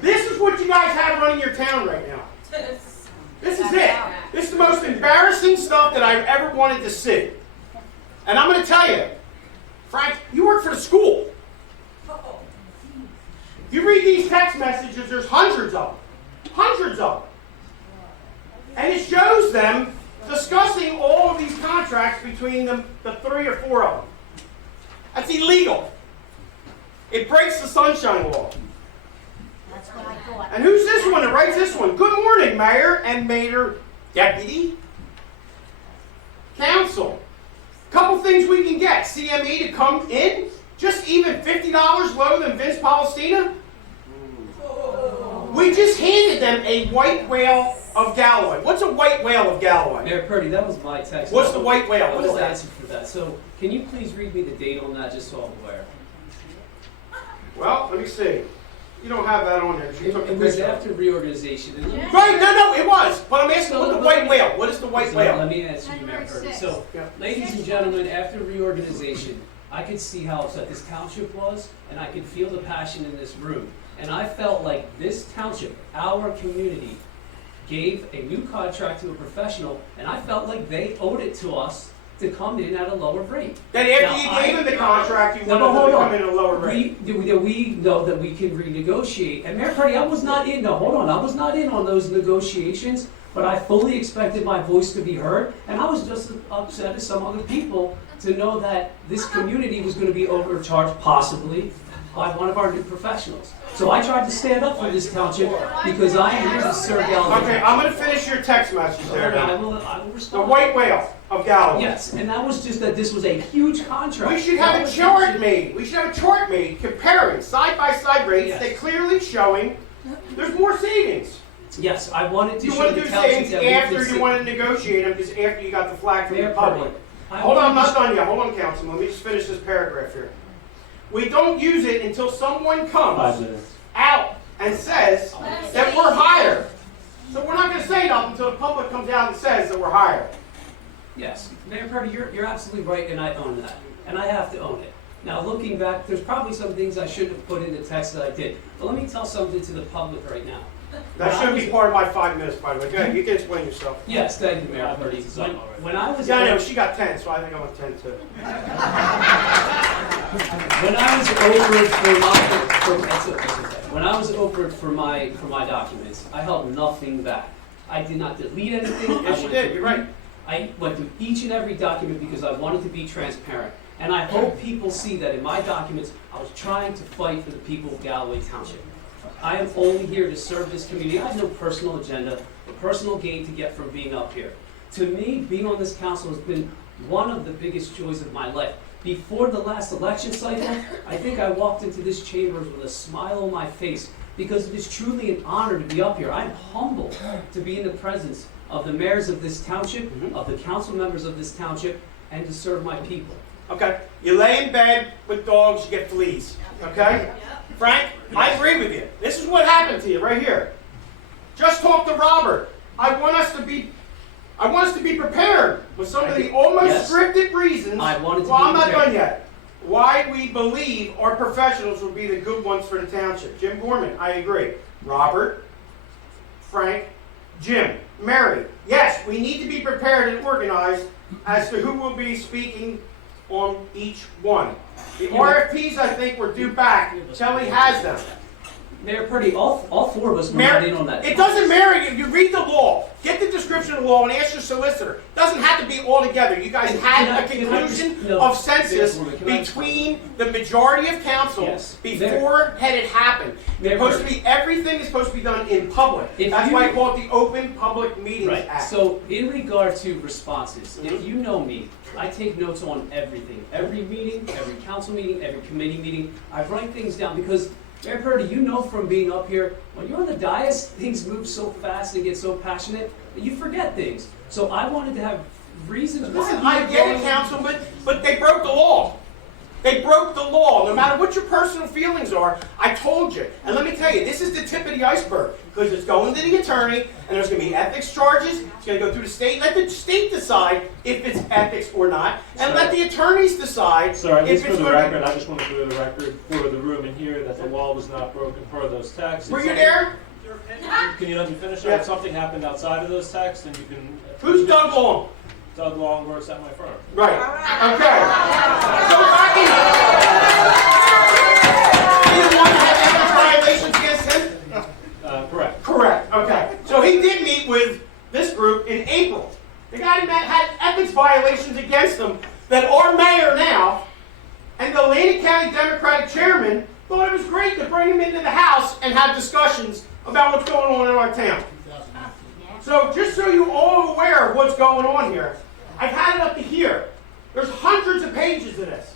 This is what you guys have running your town right now. This is it. This is the most embarrassing stuff that I've ever wanted to see. And I'm going to tell you, Frank, you work for the school. You read these text messages, there's hundreds of them. Hundreds of them. And it shows them discussing all of these contracts between the 3 or 4 of them. That's illegal. It breaks the sunshine law. That's what I thought. And who's this one that writes this one? Good morning, Mayor and Mayor Deputy. Council. Couple things we can get. CME to come in, just even $50 lower than Vince Palestina. We just handed them a white whale of Galloway. What's a white whale of Galloway? Mayor Purdy, that was my text. What's the white whale? I What is will that? answer for that. So, can you please read me the date on that, just so I'm aware? Well, let me see. You don't have that on there. You took the It was picture. after reorganization. And Right, no, it was. But I'm asking, what the white whale? What is the white So whale? let me answer you, Mayor Purdy. So, ladies and gentlemen, after reorganization, I could see how upset this township was, and I could feel the passion in this room. And I felt like this township, our community, gave a new contract to a professional, and I felt like they owed it to us to come in at a lower rate. Then after Now, you gave him the contract, you No, wanted hold them to on. come in at a lower rate. We know that we can renegotiate. And Mayor Purdy, I was not in, no, hold on, I was not in on those negotiations, but I fully expected my voice to be heard, and I was just as upset as some other people to know that this community was going to be overcharged, possibly, by one of our new professionals. So I tried to stand up for this township because I am here to serve Galloway. Okay, I'm going to finish your text message there I now. will The respond. white whale of Galloway. Yes, and that was just that this was a huge contract. We should have a chart made. We should have a chart made comparing side-by-side rates Yes. that clearly showing there's more savings. Yes, I wanted to You show want the to do township savings that we after could you sit- want to negotiate them because after you got the flag from the Mayor public. Purdy, I Hold on, I'm wanted not to- done yet. Hold on, Councilman. Let me just finish this paragraph here. We don't use it until someone comes out and says that we're higher. So we're not going to say nothing until the public comes out and says that we're higher. Yes, Mayor Purdy, you're absolutely right, and I own that, and I have to own it. Now, looking back, there's probably some things I shouldn't have put in the text that I did, but let me tell something to the public right now. That shouldn't be part of my 5 minutes, by the way. Go ahead, you can explain yourself. Yes, thank you, Mayor Purdy. When I was Yeah, I know, she got 10, so I think I'm on 10 too. when I was offered for my documents, I held nothing back. I did not delete anything. Yes, you did, you're right. I went through each and every document because I wanted to be transparent. And I hope people see that in my documents, I was trying to fight for the people of Galloway Township. I am only here to serve this community. I have no personal agenda or personal gain to get from being up here. To me, being on this council has been one of the biggest joys of my life. Before the last election cycle, I think I walked into this chamber with a smile on my face because it is truly an honor to be up here. I'm humbled to be in the presence of the mayors of this township, of the council members of this township, and to serve my people. Okay, you lay in bed with dogs, you get fleas, okay? Frank, I agree with you. This is what happened to you right here. Just talk to Robert. I want us to be prepared with some of the almost scripted reasons. I wanted to be I'm not prepared. done yet. Why we believe our professionals will be the good ones for the township. Jim Gorman, I agree. Robert, Frank, Jim, Mary. Yes, we need to be prepared and organized as to who will be speaking on each one. The RFPs, I think, were due back. Shelley has them. Mayor Purdy, all 4 of us were not in on that. It doesn't matter if you read the law. Get the description of the law and ask your solicitor. It doesn't have to be all together. You guys had a conclusion of census between the majority of council before had it happened. Everything is supposed to be done in public. That's why I call it the Open Public Meetings Act. So, in regard to responses, if you know me, I take notes on everything. Every meeting, every council meeting, every committee meeting, I write things down because, Mayor Purdy, you know from being up here, when you're on the dais, things move so fast and get so passionate that you forget things. So I wanted to have reasons why. Listen, I get it, Councilman, but they broke the law. They broke the law. No matter what your personal feelings are, I told you. And let me tell you, this is the tip of the iceberg because it's going to the attorney, and there's going to be ethics charges. It's going to go through the state. Let the state decide if it's ethics or not, and let the attorneys decide. Sir, at least if for it's the record, I just want to clear the record for the room in here that the law was not broken per those texts. Were you there? Can you let me finish? Yeah. If something happened outside of those texts, then you can. Who's Doug Long? Doug Long works at my firm. Right. Okay. So back in. You didn't want to have ethics violations against him? Correct. Correct. Okay. So he did meet with this group in April. The guy had ethics violations against him that our mayor now and the Atlantic County Democratic chairman thought it was great to bring him into the House and have discussions about what's going on in our town. So just so you're all aware of what's going on here, I've had it up to here. There's hundreds of pages of this.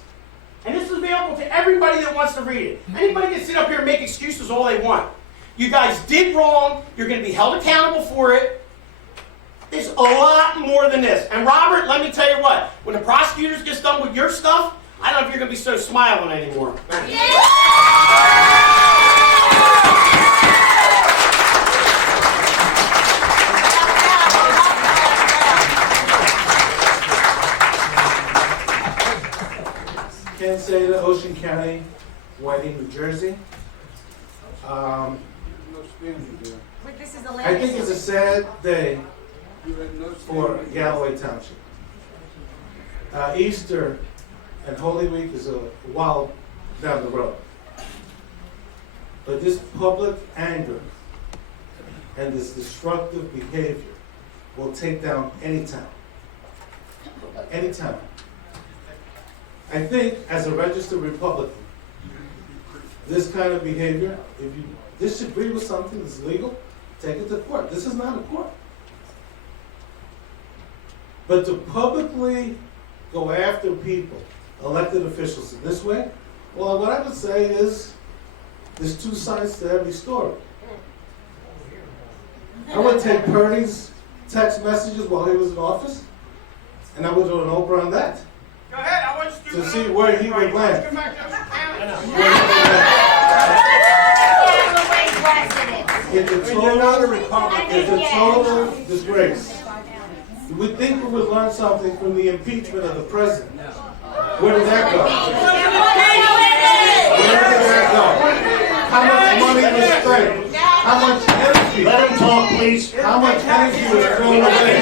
And this is available to everybody that wants to read it. Anybody can sit up here and make excuses all they want. You guys did wrong. You're going to be held accountable for it. There's a lot more than this. And Robert, let me tell you what. When the prosecutors get done with your stuff, I don't know if you're going to be so smiling anymore. Ken Sater, Ocean County, Whiting, New Jersey. But this is the I think it's a sad day for Galloway Township. Easter and Holy Week is a while down the road. But this public anger and this destructive behavior will take down any town. Any town. I think as a registered Republican, this kind of behavior, if you disagree with something that's legal, take it to court. This is not a court. But to publicly go after people, elected officials in this way, well, what I would say is there's 2 sides to every story. I would take Purdy's text messages while he was in office, and I would do an Oprah on that. Go ahead, I want you to see where he would land. It's a total disgrace. You would think we would learn something from the impeachment of the president. Where did that go? Where did that go? How much money was spent? How much energy? Let him talk, please. How much energy was thrown away?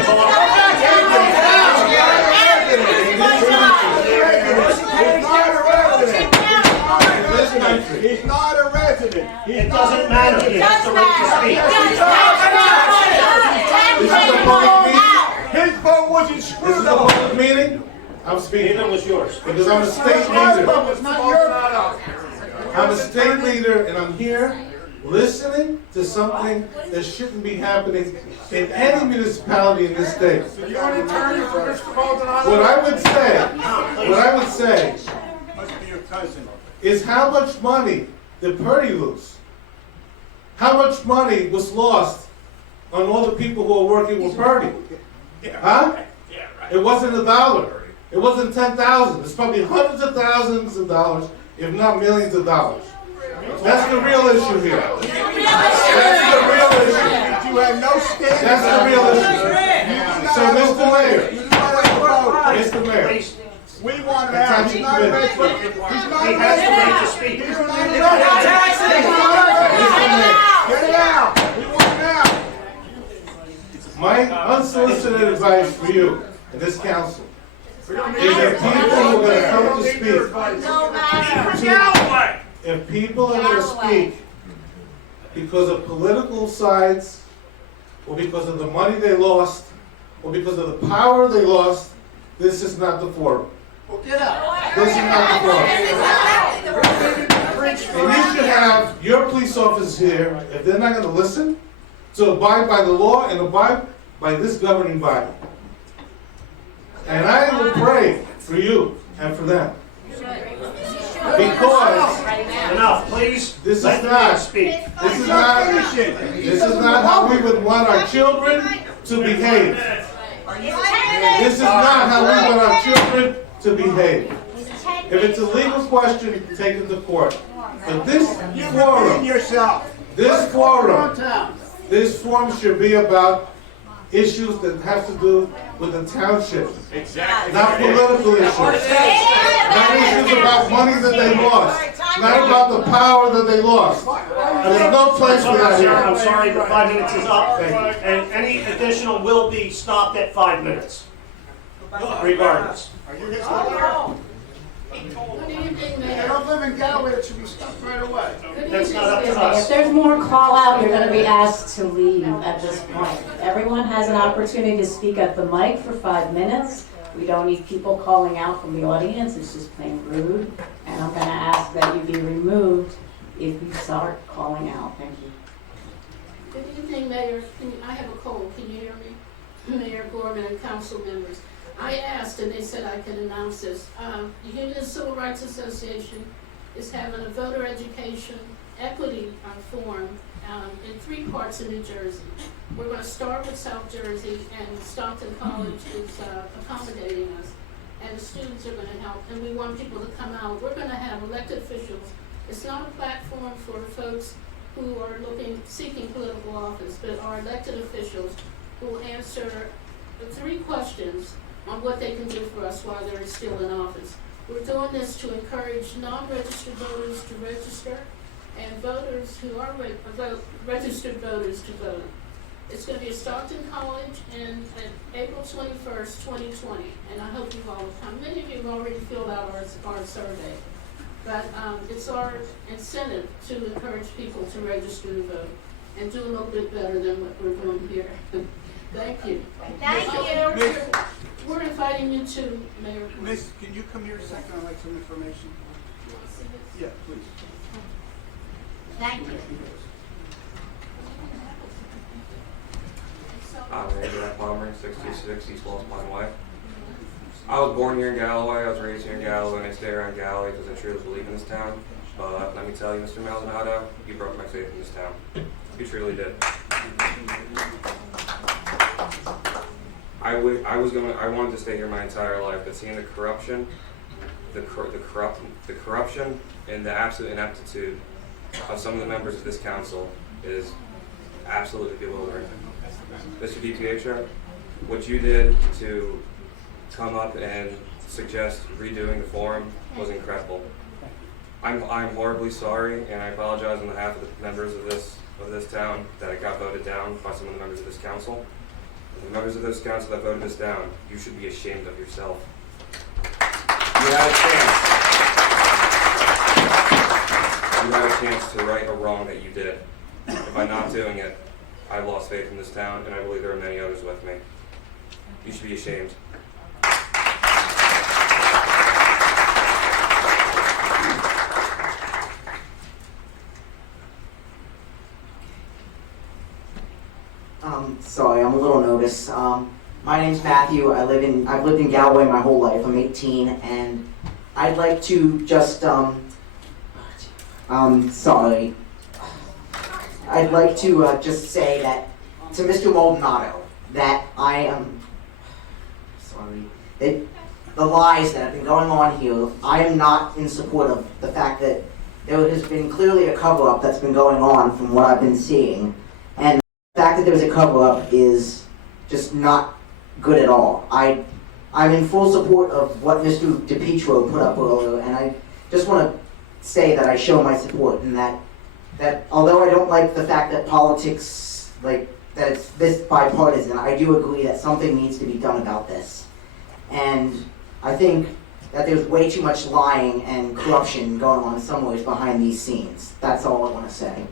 He's not a resident. It doesn't matter. He has the right to speak. This is a public meeting. His vote wasn't This is screwed a up. public meeting. I'm speaking Neither was yours. because I'm a state My leader. vote was not your vote. I'm a state leader and I'm here listening to something that shouldn't be happening in any municipality in this state. You're an attorney for Mr. Maldonado? What I would say Must be your cousin. is how much money did Purdy lose? How much money was lost on all the people who are working with Purdy? Huh? It wasn't $1. It wasn't 10,000. It's probably hundreds of thousands of dollars, if not millions of dollars. That's the real issue here. That's the real issue. You have no standing. That's the real issue. So, Mr. Mayor, Mr. Mayor, We want him out. He's not a resident. He's not He a has the right to resident. speak. He's not a resident. Get it out. We want him out. my unsolicited advice for you and this council is that people who are going to come to speak, if people are going to speak because of political sides, or because of the money they lost, or because of the power they lost, this is not the forum. Well, get out. This is not the forum. And you should have your police officers here, if they're not going to listen, to abide by the law and abide by this governing body. And I will pray for you and for them. Because Enough, please. this is Let the man not, speak. this is not how we would want our children to behave. This is not how we want our children to behave. If it's a legal question, take it to court. But this forum, this forum should be about issues that have to do with the township. Exactly. Not political issues. Not issues about money that they lost. Not about the power that they lost. There's no place for that here. I'm sorry, the 5 minutes is up, and any additional will be stopped at 5 minutes, regardless. Are you his lawyer? Good evening, They Mayor. don't live in Galloway, it should be stopped right away. That's not up to If us. there's more call out, you're gonna be asked to leave at this point. Everyone has an opportunity to speak at the mic for 5 minutes. We don't need people calling out from the audience, it's just plain rude. And I'm gonna ask that you be removed if you start calling out. Thank you. Good evening, Mayor. I have a cold. Can you hear me? Mayor Gorman and council members. I asked, and they said I could announce this. The Union Civil Rights Association is having a voter education equity forum in 3 parts of New Jersey. We're going to start with South Jersey, and Stockton College is accommodating us, and the students are going to help, and we want people to come out. We're going to have elected officials. It's not a platform for folks who are seeking political office, but our elected officials who will answer 3 questions on what they can do for us while they're still in office. We're doing this to encourage non-registered voters to register and voters who are registered voters to vote. It's going to be at Stockton College on April 21st, 2020, and I hope you all will come. Many of you have already filled out our survey, but it's our incentive to encourage people to register to vote and do a little bit better than what we're doing here. Thank you. Thank you. We're inviting you to, Mayor. Miss, can you come here a second? I'd like some information. Yeah, please. Thank you. I'm Andrew Palmer, 66 East Lost Pine Way. I was born here in Galloway, I was raised here in Galloway, and I stay around Galloway because I truly believe in this town. But let me tell you, Mr. Maldonado, you broke my faith in this town. You truly did. I wanted to stay here my entire life, but seeing the corruption, the corruption, and the absolute ineptitude of some of the members of this council is absolutely bewildering. Mr. DiPietro, what you did to come up and suggest redoing the forum was incredible. I'm horribly sorry, and I apologize on behalf of the members of this town that it got voted down by some of the members of this council. The members of this council that voted this down, you should be ashamed of yourself. You had a chance. You had a chance to right a wrong that you did. And by not doing it, I've lost faith in this town, and I believe there are many others with me. You should be ashamed. Sorry, I'm a little nervous. My name's Matthew. I've lived in Galloway my whole life. I'm 18, and I'd like to just sorry. I'd like to just say that to Mr. Maldonado that I am sorry. The lies that have been going on here, I am not in support of the fact that there has been clearly a cover-up that's been going on from what I've been seeing. And the fact that there's a cover-up is just not good at all. I'm in full support of what Mr. DePietro put up earlier, and I just want to say that I show my support and that although I don't like the fact that politics, that it's this bipartisan, I do agree that something needs to be done about this. And I think that there's way too much lying and corruption going on in some ways behind these scenes. That's all I want to say.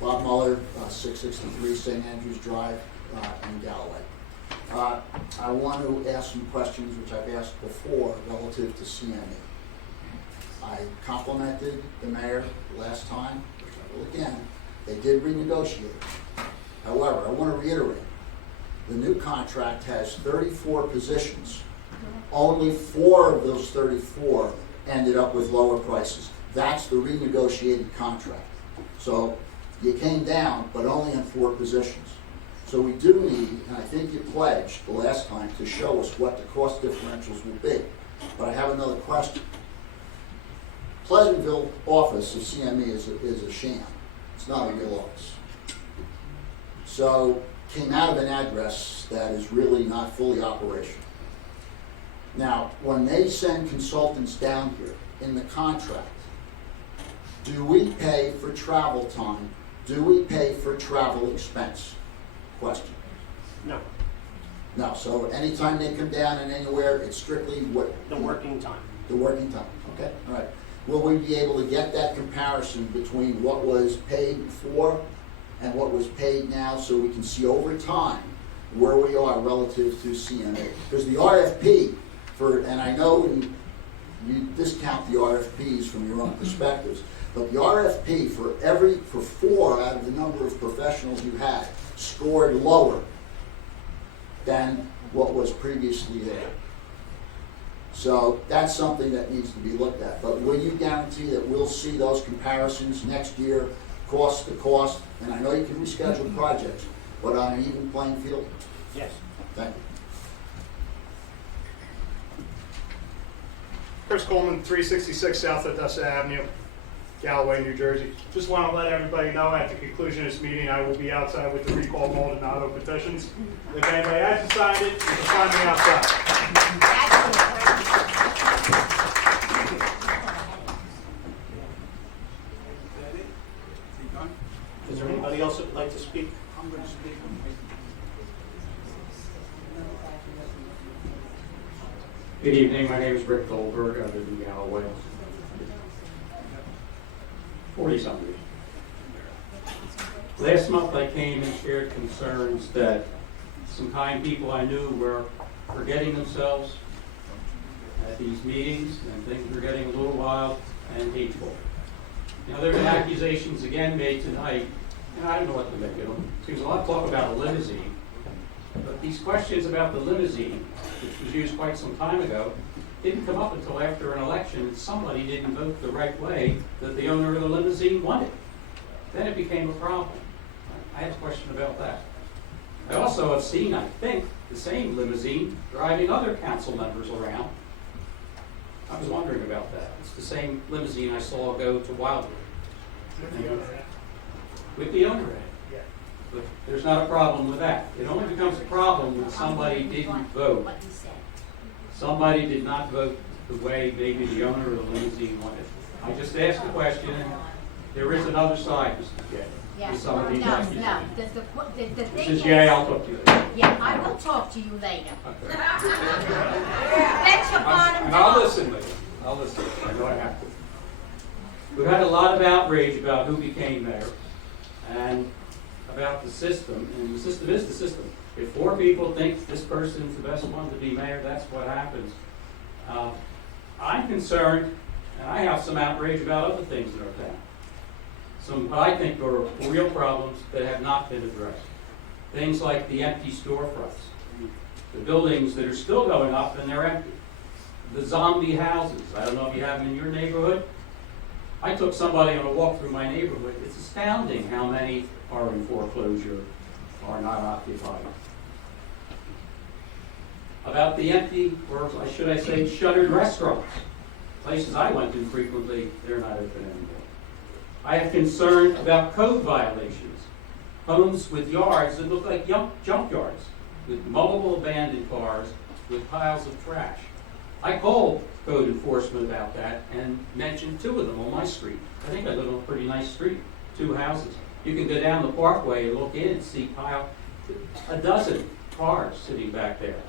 Bob Muller, 663 St. Andrews Drive in Galloway. I want to ask some questions which I've asked before relative to CME. I complimented the mayor last time, which I will again. They did renegotiate. However, I want to reiterate, the new contract has 34 positions. Only 4 of those 34 ended up with lower prices. That's the renegotiated contract. So you came down, but only in 4 positions. So we do need, and I think you pledged the last time to show us what the cost differentials will be. But I have another question. Pleasantville office of CME is a sham. It's not a real office. So came out of an address that is really not fully operational. Now, when they send consultants down here in the contract, do we pay for travel time? Do we pay for travel expense? Question. No, No, so anytime they come down and anywhere, it's strictly what? the working time. The working time, okay, all right. Will we be able to get that comparison between what was paid before and what was paid now so we can see over time where we are relative to CMA? Because the RFP for, and I know you discount the RFPs from your own perspectives, but the RFP for 4 out of the number of professionals you had scored lower than what was previously there. So that's something that needs to be looked at. But will you guarantee that we'll see those comparisons next year, cost to cost? And I know you can reschedule projects, but on an even playing field? Yes. Thank you. Chris Coleman, 366 South Odessa Avenue, Galloway, New Jersey. Just want to let everybody know at the conclusion of this meeting, I will be outside with the recall Maldonado petitions. If anybody hasn't signed it, you can find me outside. Is there anybody else that would like to speak? I'm going to speak. Good evening, my name is Rick Goldberg, I live in Galloway. 40-something. Last month I came and shared concerns that some kind people I knew were forgetting themselves at these meetings, and things were getting a little wild and hateful. Now, there have been accusations again made tonight, and I don't know what to make of them. There's a lot of talk about a limousine, but these questions about the limousine, which was used quite some time ago, didn't come up until after an election and somebody didn't vote the right way that the owner of the limousine wanted. Then it became a problem. I had a question about that. I also have seen, I think, the same limousine driving other council members around. I was wondering about that. It's the same limousine I saw go to Wildwood. Thank you. with the owner in it. But there's not a problem with that. It only becomes a problem when somebody didn't vote. Somebody did not vote the way maybe the owner of the limousine wanted. I just asked the question, and there is another side, Mr. Jay. Yeah. To some of these No, accusations. no, the thing Mrs. is. Jay, I'll talk to you later. Yeah, I will talk to you later. Okay. Let your bottom And I'll dollar. listen later. I'll listen. I know I have to. We've had a lot of outrage about who became mayor and about the system, and the system is the system. If 4 people think this person's the best one to be mayor, that's what happens. I'm concerned, and I have some outrage about other things in our town. Some I think are real problems that have not been addressed. Things like the empty storefronts, the buildings that are still going up and they're empty, the zombie houses. I don't know if you have them in your neighborhood. I took somebody on a walk through my neighborhood. It's astounding how many are in foreclosure, are not occupied. About the empty, or should I say, shuttered restaurants. Places I went to frequently, they're not open anymore. I have concern about code violations. Homes with yards that look like junk yards, with multiple abandoned cars, with piles of trash. I called code enforcement about that and mentioned 2 of them on my street. I think I live on a pretty nice street, 2 houses. You can go down the parkway and look in and see a dozen cars sitting back there.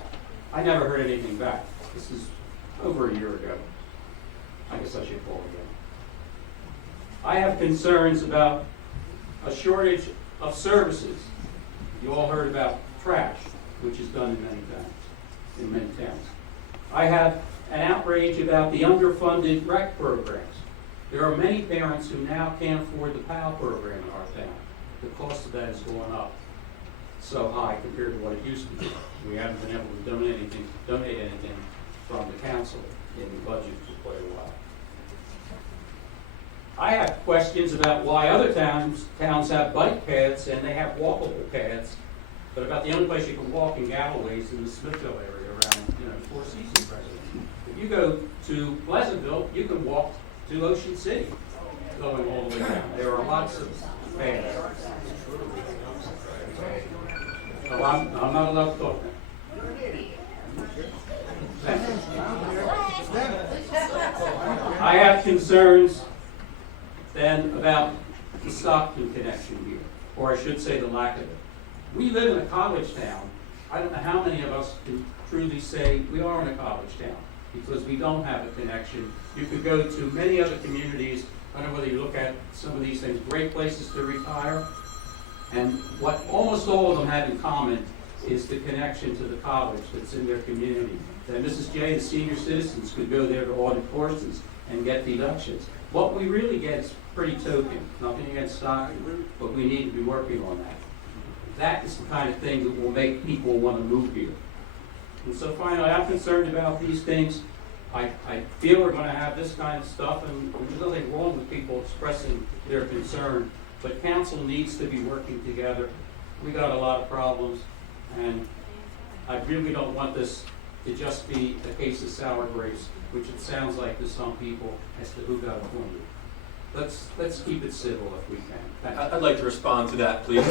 I never heard anything back. This is over a year ago. I guess I should call again. I have concerns about a shortage of services. You all heard about trash, which is done in many towns. I have an outrage about the underfunded rec programs. There are many parents who now can't afford the PAL program in our town. The cost of that has gone up so high compared to what it used to be. We haven't been able to donate anything from the council in the budget for quite a while. I have questions about why other towns have bike paths and they have walkable paths, but about the only place you can walk in Galloway is in the Smithville area around, Four Seasons residence. If you go to Pleasantville, you can walk to Ocean City, going all the way down. There are lots of paths. So I'm not allowed to talk now. Thank you. I have concerns then about the Stockton connection here, or I should say the lack of it. We live in a college town. I don't know how many of us can truly say we are in a college town, because we don't have a connection. You could go to many other communities. I don't know whether you look at some of these things, great places to retire. And what almost all of them have in common is the connection to the college that's in their community. That Mrs. J, the senior citizens, could go there to audit courses and get deductions. What we really get is pretty token. Nothing against Stockton, but we need to be working on that. That is the kind of thing that will make people want to move here. And so finally, I'm concerned about these things. I feel we're going to have this kind of stuff, and there's nothing wrong with people expressing their concern, but council needs to be working together. We got a lot of problems, and I really don't want this to just be a case of sour grapes, which it sounds like to some people as to who got appointed. Let's keep it civil if we can. I'd like to respond to that, please.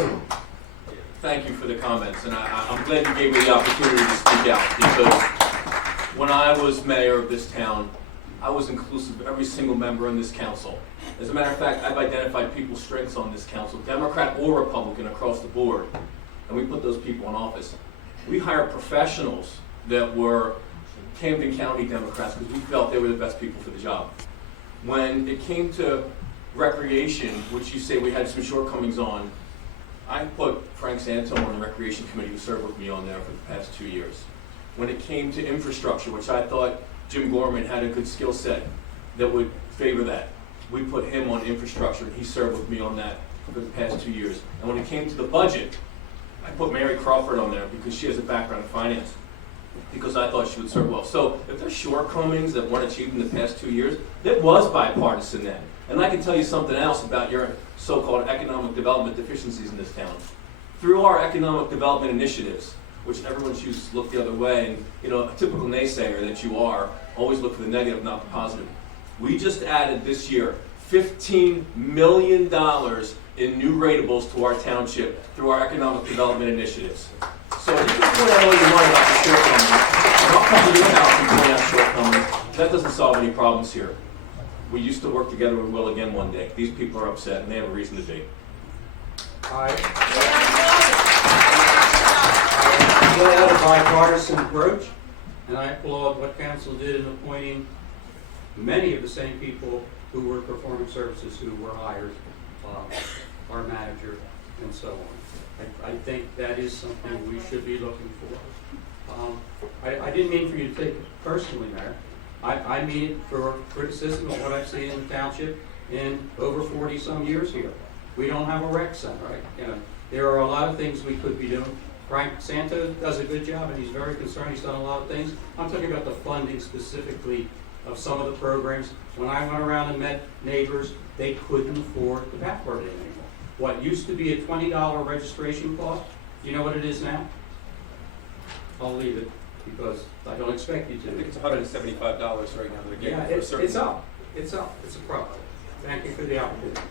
Thank you for the comments, and I'm glad you gave me the opportunity to speak out, because when I was mayor of this town, I was inclusive of every single member in this council. As a matter of fact, I've identified people's strengths on this council, Democrat or Republican across the board, and we put those people in office. We hired professionals that were Camden County Democrats because we felt they were the best people for the job. When it came to recreation, which you say we had some shortcomings on, I put Frank Santo on the Recreation Committee, who served with me on there for the past 2 years. When it came to infrastructure, which I thought Jim Gorman had a good skill set that would favor that, we put him on infrastructure, and he served with me on that for the past 2 years. And when it came to the budget, I put Mary Crawford on there because she has a background in finance, because I thought she would serve well. So if there's shortcomings that weren't achieved in the past 2 years, there was bipartisan then. And I can tell you something else about your so-called economic development deficiencies in this town. Through our economic development initiatives, which everyone chooses to look the other way, and a typical naysayer that you are, always look for the negative, not the positive. We just added this year $15 million in new ratables to our township through our economic development initiatives. So you can point out all you want about the shortcomings, and I'll come to your house and point out shortcomings. That doesn't solve any problems here. We used to work together and will again one day. These people are upset, and they have a reason to be. I applaud a bipartisan approach, and I applaud what council did in appointing many of the same people who were performing services who were hired, our manager, and so on. I think that is something we should be looking for. I didn't mean for you to take it personally, Mayor. I mean it for criticism of what I've seen in the township in over 40-some years here. We don't have a rec center, right? You know, there are a lot of things we could be doing. Frank Santo does a good job, and he's very concerned. He's done a lot of things. I'm talking about the funding specifically of some of the programs. When I went around and met neighbors, they couldn't afford the back burden anymore. What used to be a $20 registration cost, you know what it is now? I'll leave it because I don't expect you to. I think it's $175 right now that they're getting Yeah, for a certain. it's up. It's up. It's a problem. Thank you for the opportunity.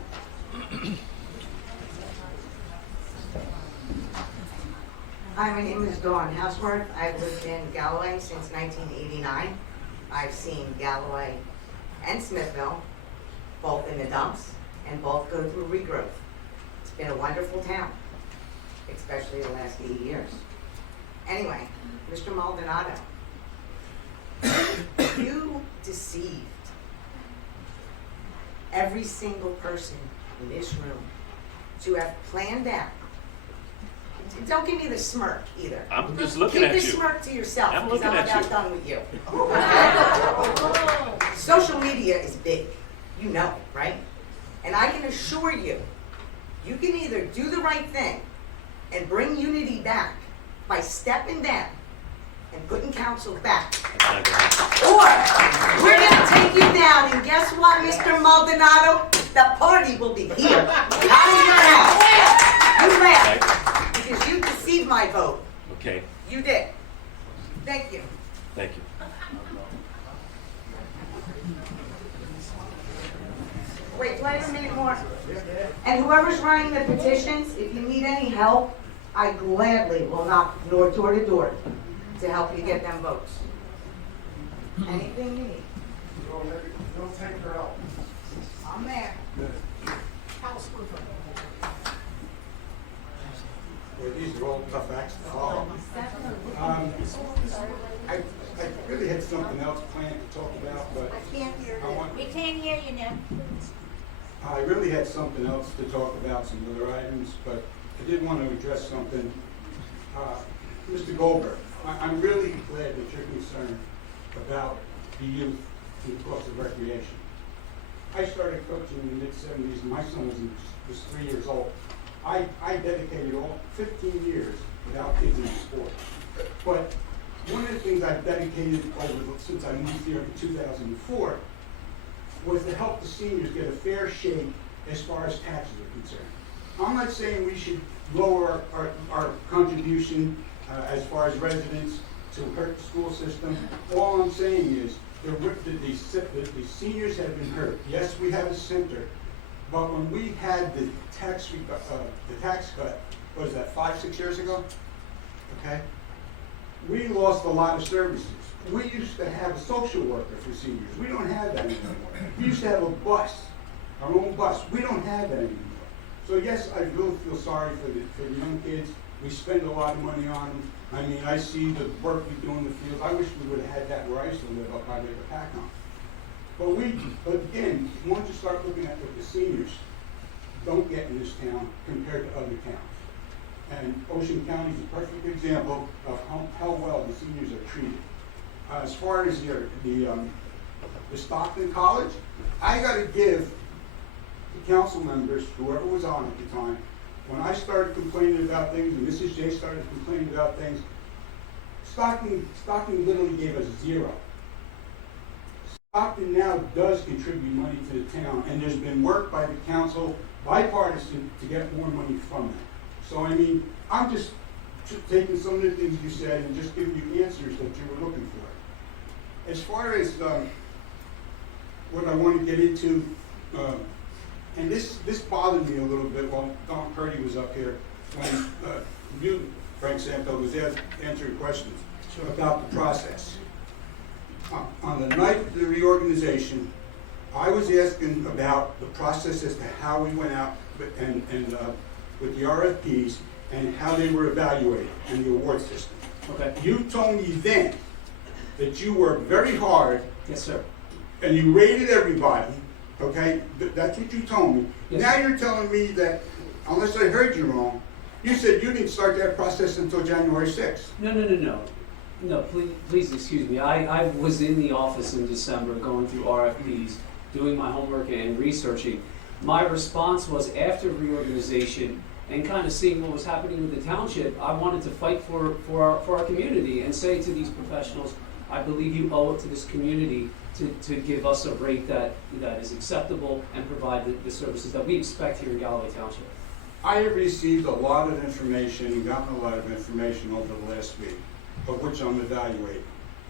Hi, my name is Dawn Houseworth. I've lived in Galloway since 1989. I've seen Galloway and Smithville, both in the dumps, and both go through regrowth. It's been a wonderful town, especially the last 80 years. Anyway, Mr. Maldonado, you deceived every single person in this room to have planned out. Don't give me the smirk either. I'm just looking at you. Keep the smirk to yourself, I'm because looking I'm at you. about done with you. Social media is big. You know it, right? And I can assure you, you can either do the right thing and bring unity back by stepping down and putting council back, or we're gonna take you down, and guess what, Mr. Maldonado? The party will be here, not in your house. You laughed, because you deceived my vote. Okay, You did. Thank you. thank you. Wait, do I have a minute more? And whoever's running the petitions, if you need any help, I gladly will knock door to door to help you get them votes. Anything you need. Don't take her out. I'm there. Well, these are all tough acts to follow. I really had something else planned to talk about, but I can't hear I you. want, We can't hear you now. I really had something else to talk about, some other items, but I did want to address something. Mr. Goldberg, I'm really glad that you're concerned about the youth and the cost of recreation. I started coaching in the mid-70s, and my son was 3 years old. I dedicated all 15 years without kids in sport. But one of the things I've dedicated since I moved here in 2004 was to help the seniors get a fair shake as far as taxes are concerned. I'm not saying we should lower our contribution as far as residents to hurt the school system. All I'm saying is the seniors have been hurt. Yes, we have a center, but when we had the tax cut, what was that, 5-6 years ago? Okay, we lost a lot of services. We used to have a social worker for seniors. We don't have that anymore. We used to have a bus, our own bus. We don't have that anymore. So yes, I really feel sorry for the young kids. We spend a lot of money on them. I mean, I see the work we do in the field. I wish we would have had that where I used to live up by the Packon. But again, once you start looking at what the seniors don't get in this town compared to other towns. And Ocean County is a perfect example of how well the seniors are treated. As far as the Stockton College, I got to give the council members, whoever was on at the time, when I started complaining about things, and Mrs. J started complaining about things, Stockton literally gave us zero. Stockton now does contribute money to the town, and there's been work by the council, bipartisan, to get more money from them. So I mean, I'm just taking some of the things you said and just giving you answers that you were looking for. As far as what I want to get into, and this bothered me a little bit when Don Purdy was up here, when you, Frank Santo, was answering questions about the process. On the night of the reorganization, I was asking about the process as to how we went out and with the RFPs and how they were evaluated and the award system. Okay. You told me then that you worked very hard. Yes, sir. And you rated everybody, okay? That's what you told me. Yes, now sir. you're telling me that, unless I heard you wrong, you said you didn't start that process until January 6th. No. No, please excuse me. I was in the office in December going through RFPs, doing my homework and researching. My response was after reorganization and kind of seeing what was happening with the township, I wanted to fight for our community and say to these professionals, I believe you owe it to this community to give us a rate that is acceptable and provide the services that we expect here in Galloway Township. I have received a lot of information and gotten a lot of information over the last week, of which I'm evaluating.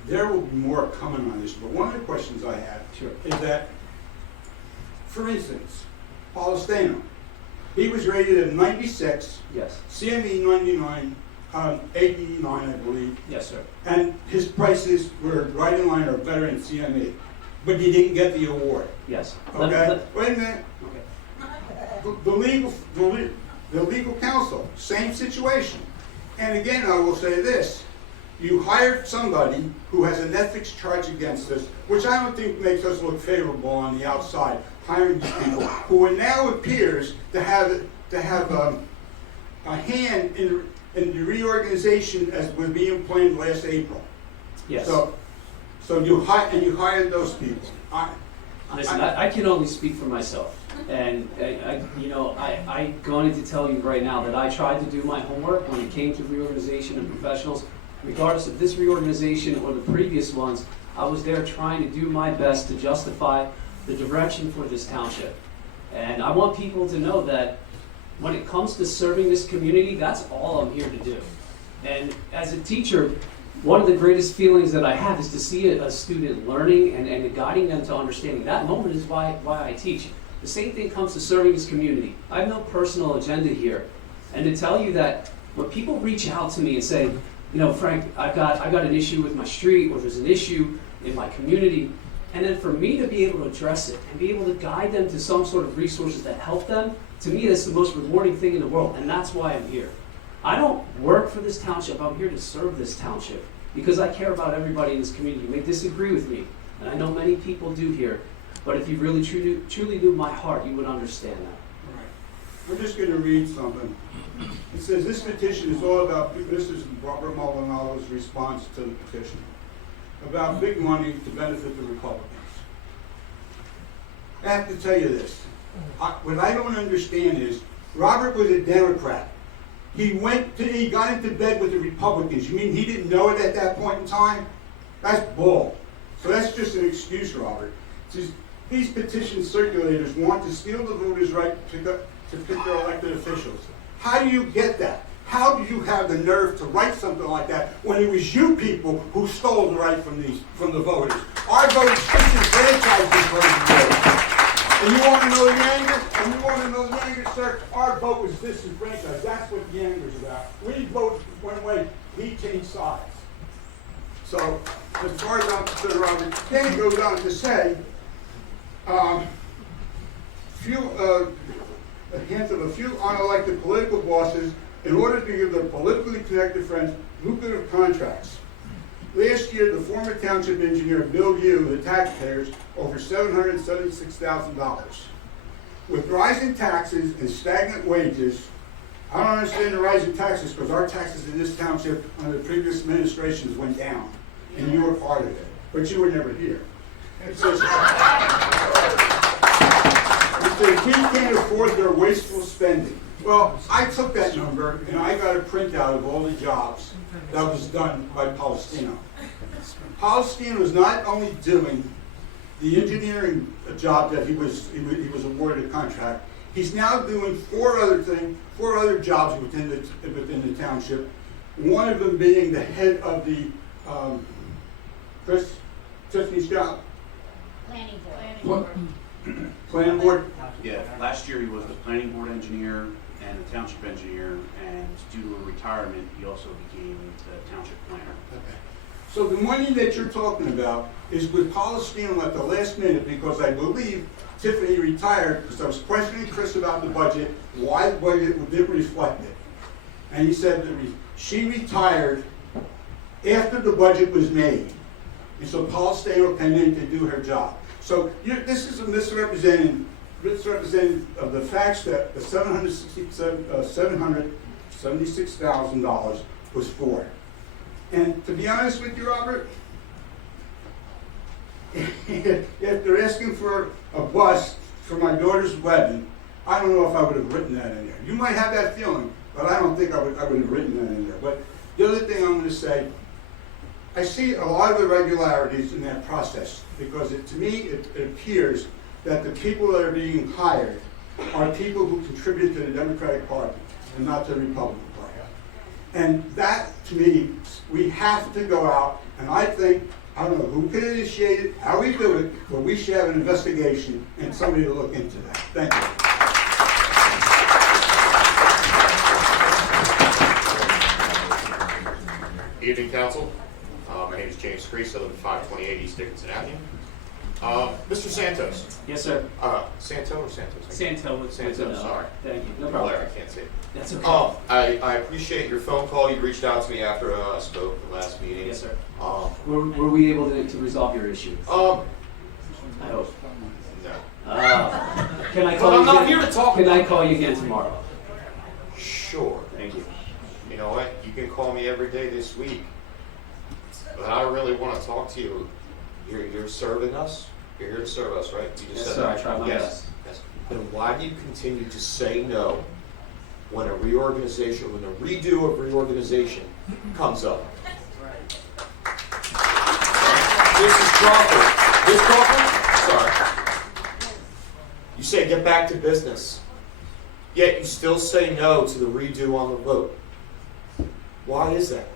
There will be more coming on this, but one of the questions I have is that, for instance, Palestino, he was rated at 96, yes. CME 99, 89, I believe. Yes, sir. And his prices were right in line or better than CME, but he didn't get the award. Yes. Okay. Wait a minute. Okay. The legal counsel, same situation. And again, I will say this: you hired somebody who has an ethics charge against us, which I don't think makes us look favorable on the outside. Hiring these people who now appears to have a hand in the reorganization as was being planned last April. Yes. So you hired those people. Listen, I can only speak for myself, and I'm going to tell you right now that I tried to do my homework when it came to reorganization and professionals. Regardless of this reorganization or the previous ones, I was there trying to do my best to justify the direction for this township. And I want people to know that when it comes to serving this community, that's all I'm here to do. And as a teacher, one of the greatest feelings that I have is to see a student learning and guiding them to understanding. That moment is why I teach. The same thing comes to serving this community. I have no personal agenda here. And to tell you that when people reach out to me and say, Frank, I've got an issue with my street, or there's an issue in my community, and then for me to be able to address it and be able to guide them to some sort of resources that help them, to me that's the most rewarding thing in the world, and that's why I'm here. I don't work for this township, I'm here to serve this township because I care about everybody in this community. You may disagree with me, and I know many people do here, but if you really truly knew my heart, you would understand that. Right. We're just going to read something. It says, this petition is all about, this is Robert Maldonado's response to the petition, about big money to benefit the Republicans. I have to tell you this. What I don't understand is, Robert was a Democrat. He got into bed with the Republicans. You mean he didn't know it at that point in time? That's bull. So that's just an excuse, Robert. These petition circulators want to steal the voters' right to pick their elected officials. How do you get that? How do you have the nerve to write something like that when it was you people who stole the right from the voters? Our vote is disenfranchised because of the voters. And you want to know the anger? Sir? Our vote was disenfranchised. That's what the anger is about. We voted one way, he changed sides. So, as far as I'm concerned, Robert, then he goes on to say, a hint of a few unelected political bosses in order to give their politically connected friends lucrative contracts. Last year, the former township engineer billed you, the taxpayers, over $776,000. With rising taxes and stagnant wages, I don't understand the rising taxes because our taxes in this township under the previous administrations went down, and you were part of it, but you were never here. It says, we can't afford their wasteful spending. Well, I took that number and I got a printout of all the jobs that was done by Palestino. Palestino was not only doing the engineering job that he was awarded a contract, he's now doing four other jobs within the township. One of them being the head of the Tiffany's job. Planning board. Planning board? Yeah, last year he was the planning board engineer and the township engineer, and due to a retirement, he also became the township planner. So the money that you're talking about is with Polistino at the last minute, because I believe Tiffany retired, because I was questioning Chris about the budget, why the budget didn't reflect it. And he said that she retired after the budget was made. And so Polistino came in to do her job. So this is a misrepresenting of the facts that the $776,000 was for. And to be honest with you, Robert, if they're asking for a bus for my daughter's wedding, I don't know if I would have written that in there. You might have that feeling, but I don't think I would have written that in there. But the other thing I'm going to say, I see a lot of irregularities in that process, because to me it appears that the people that are being hired are people who contribute to the Democratic Party and not to the Republican Party. And that, to me, we have to go out, and I think, I don't know who can initiate it, how we do it, but we should have an investigation and somebody to look into that. Thank you. Evening, Council. My name is James Crease. I live at 528 East Dickinson Avenue. Mr. Santos. Yes, sir. Santo or Santos? Santo. Santos, sorry. Thank you. No problem. I can't say it. That's okay. I appreciate your phone call. You reached out to me after I spoke the last meeting. Yes, sir. Were we able to resolve your issue? I hope. No. Can I call But you I'm not again? here to talk Can about I call you again tomorrow? Sure. Thank you. You know what? You can call me every day this week. But I really want to talk to you. You're serving us. You're here to serve us, right? You just Yes, said sir. that. I try my best. Yes. Then why do you continue to say no when a reorganization, when the redo of reorganization comes up? Mrs. Crawford. Ms. Crawford? Sorry. You say get back to business. Yet you still say no to the redo on the vote. Why is that?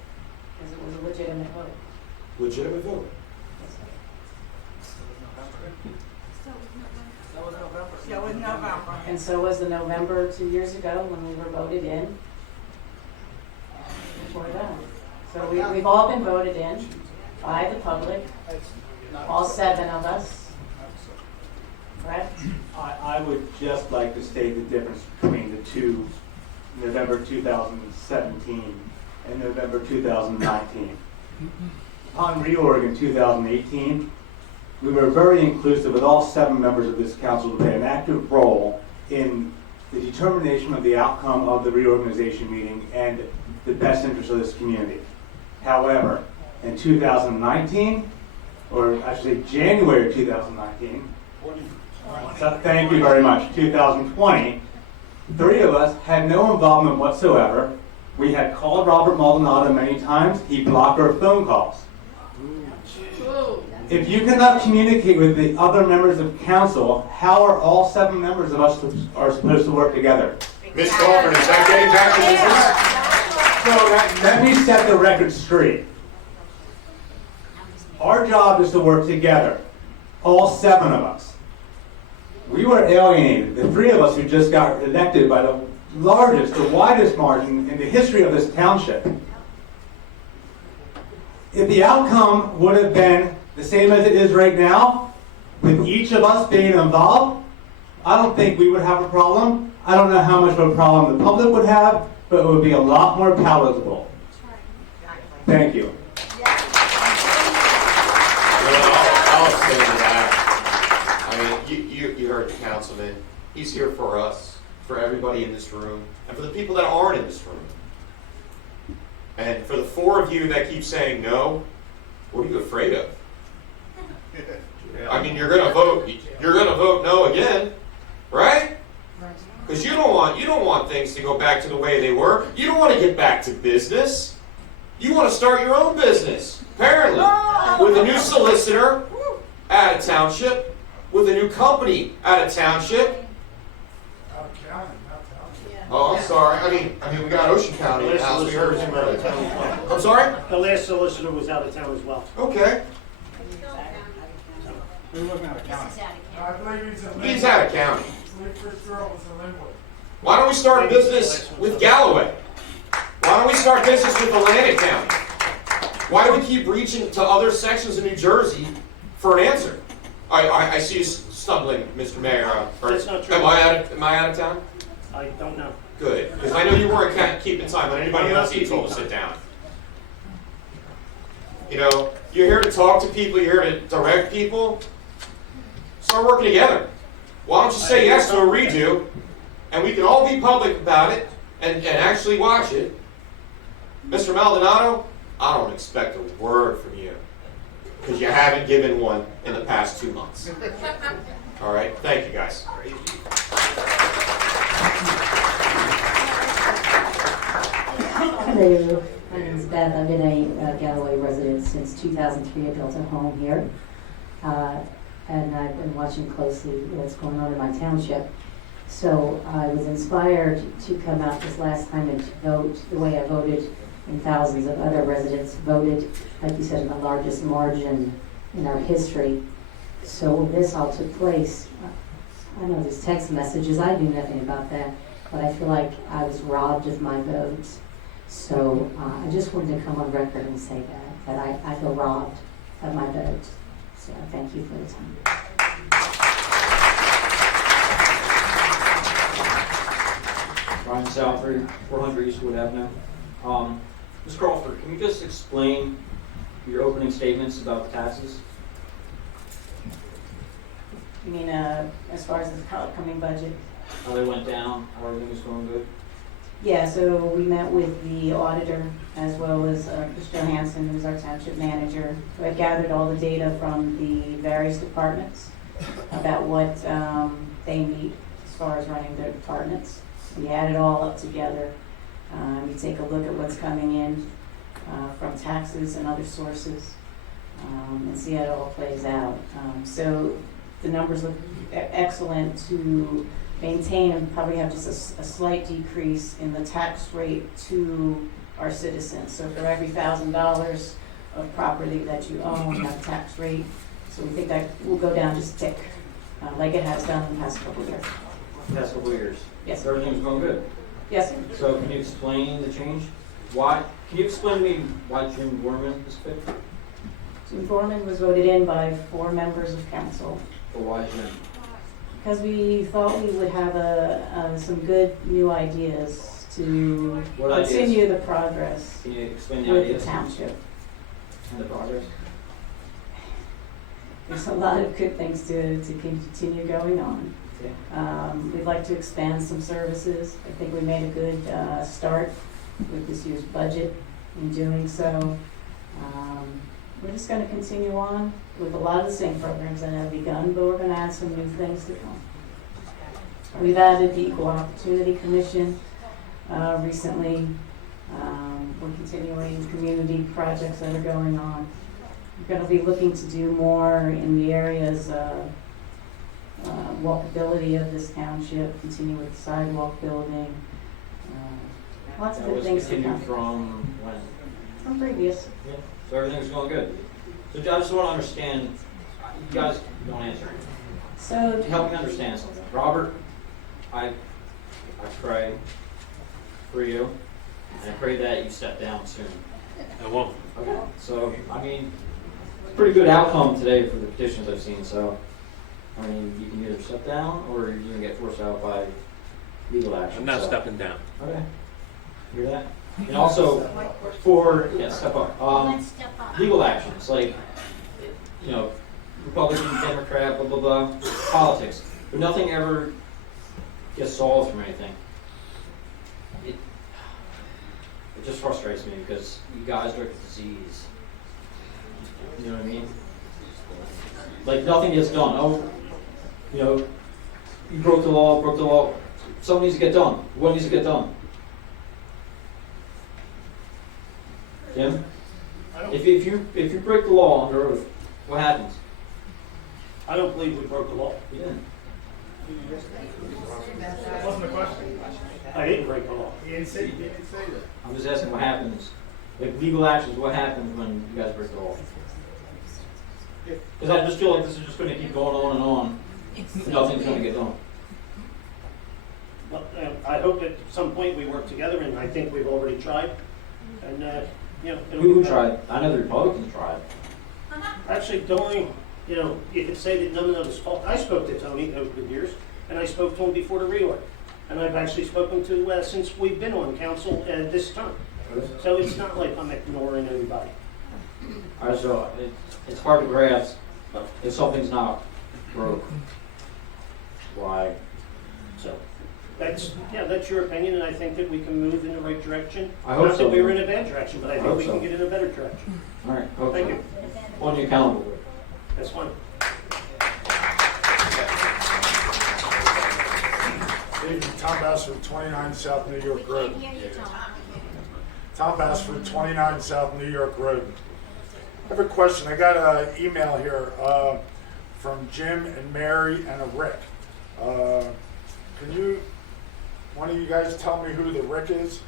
Because it was a legitimate vote. Legitimate vote. Yeah, with November. And so was the November 2 years ago when we were voted in. Before that. So we've all been voted in by the public, all 7 of us. Correct? I would just like to state the difference between the two, November 2017 and November 2019. Upon reorg in 2018, we were very inclusive with all 7 members of this council to play an active role in the determination of the outcome of the reorganization meeting and the best interest of this community. However, in 2019, or I should say January of 2019, thank you very much, 2020, 3 of us had no involvement whatsoever. We had called Robert Maldonado many times. He blocked our phone calls. If you cannot communicate with the other members of council, how are all 7 members of us are supposed to work together? Ms. Crawford, is that getting back to business? So let me set the record straight. Our job is to work together, all 7 of us. We were alienated, the 3 of us who just got elected by the largest, the widest margin in the history of this township. If the outcome would have been the same as it is right now, with each of us being involved, I don't think we would have a problem. I don't know how much of a problem the public would have, but it would be a lot more palatable. Thank you. I'll say to that. I mean, you heard the councilman. He's here for us, for everybody in this room, and for the people that aren't in this room. And for the 4 of you that keep saying no, what are you afraid of? I mean, you're gonna vote no again, right? Because you don't want things to go back to the way they were. You don't want to get back to business. You want to start your own business, apparently, with a new solicitor at a township, with a new company at a township. Oh, I'm sorry. I mean, we got Ocean County in the house. We heard him earlier. I'm sorry? The last solicitor was out of town as well. Okay. We're looking out of This is out of I believe he's in Linwood. He's out of county. Lee Fitzgerald was in Linwood. Why don't we start business with Galloway? Why don't we start business with Atlantic County? Why do we keep reaching to other sections of New Jersey for an answer? I see you stumbling, Mr. Mayor. That's not true. Am I out of town? I don't know. Good, because I know you weren't keeping time on anybody else you told to sit down. You know, you're here to talk to people, you're here to direct people. Start working together. Why don't you say yes to a redo, and we can all be public about it and actually watch it. Mr. Maldonado, I don't expect a word from you, because you haven't given one in the past 2 months. All right, thank you guys. Hello, my name is Beth. I've been a Galloway resident since 2003. I built a home here, and I've been watching closely what's going on in my township. So I was inspired to come out this last time and to vote the way I voted, and thousands of other residents voted, like you said, in the largest margin in our history. So when this all took place, I know there's text messages, I knew nothing about that, but I feel like I was robbed of my vote. So I just wanted to come on record and say that I feel robbed of my vote. So thank you for the time. Brian Southry, 400 Eastwood Avenue. Ms. Crawford, can you just explain your opening statements about the taxes? You mean as far as the upcoming budget? How they went down, how everything was going good? Yeah, so we met with the auditor as well as Chris Johansson, who's our township manager, who had gathered all the data from the various departments about what they need as far as running their departments. We add it all up together. We take a look at what's coming in from taxes and other sources and see how it all plays out. So the numbers look excellent to maintain and probably have just a slight decrease in the tax rate to our citizens. So for every $1,000 of property that you own, you have a tax rate. So we think that will go down just a tick, like it has done in the past couple of years. Past couple of years? Yes. So everything's going good? Yes, sir. So can you explain the change? Why? Can you explain to me why Jim Gorman is fit? Jim Foreman was voted in by 4 members of council. Or why Jim? Because we thought we would have some good new ideas to continue the progress Can you explain the with ideas? the township. And the progress? There's a lot of good things to continue going on. Okay. We'd like to expand some services. I think we made a good start with this year's budget in doing so. We're just going to continue on with a lot of the same programs that have begun, but we're going to add some new things to come. We've added the Equal Opportunity Commission recently. We're continuing community projects that are going on. We're going to be looking to do more in the areas of walkability of this township, continue with the sidewalk building. Lots of good things to come. That was continued from when? From previous. Yeah. So everything's going good. So I just want to understand, you guys don't answer anything. So to help me understand something. Robert, I pray for you, and I pray that you step down soon. I won't. Okay. So, I mean, pretty good outcome today for the petitions I've seen, so, I mean, you can either step down, or you're going to get forced out by legal action. I'm not stepping down. Okay. Hear that? And also, for, step up. Let's step up. Legal actions, like, you know, Republican, Democrat, blah, blah, blah, politics. But nothing ever gets solved from anything. It just frustrates me because you guys are a disease. You know what I mean? Like, nothing gets done. Oh, you know, you broke the law. Something needs to get done. What needs to get done? Jim? If you break the law under oath, what happens? I don't believe we broke the law. Yeah. That wasn't the question. I didn't break the law. He didn't say that. I'm just asking what happens. Like legal actions, what happens when you guys break the law? Because I just feel like this is just going to keep going on and on. Nothing's gonna get done. Well, I hope at some point we work together, and I think we've already tried. And, you know. it'll Who be- tried? I know the Republicans tried. Actually, don't, you know, you could say that none of us talked. I spoke to Tony over the years, and I spoke to him before the reorg. And I've actually spoken to, since we've been on council this term. So it's not like I'm ignoring anybody. Alright, so it's hard to grasp if something's not broke. Why? So that's your opinion, and I think that we can move in the right direction. I hope Not so. that we were in a bad direction, but I I think hope we so. can get in a better direction. Alright, hope Thank so. you. On you accountable with. That's fine. Tom Bassford, 29 South New York Road. Tom Bassford, 29 South New York Road. I have a question. I got an email here from Jim and Mary and a Rick. Can one of you guys tell me who the Rick is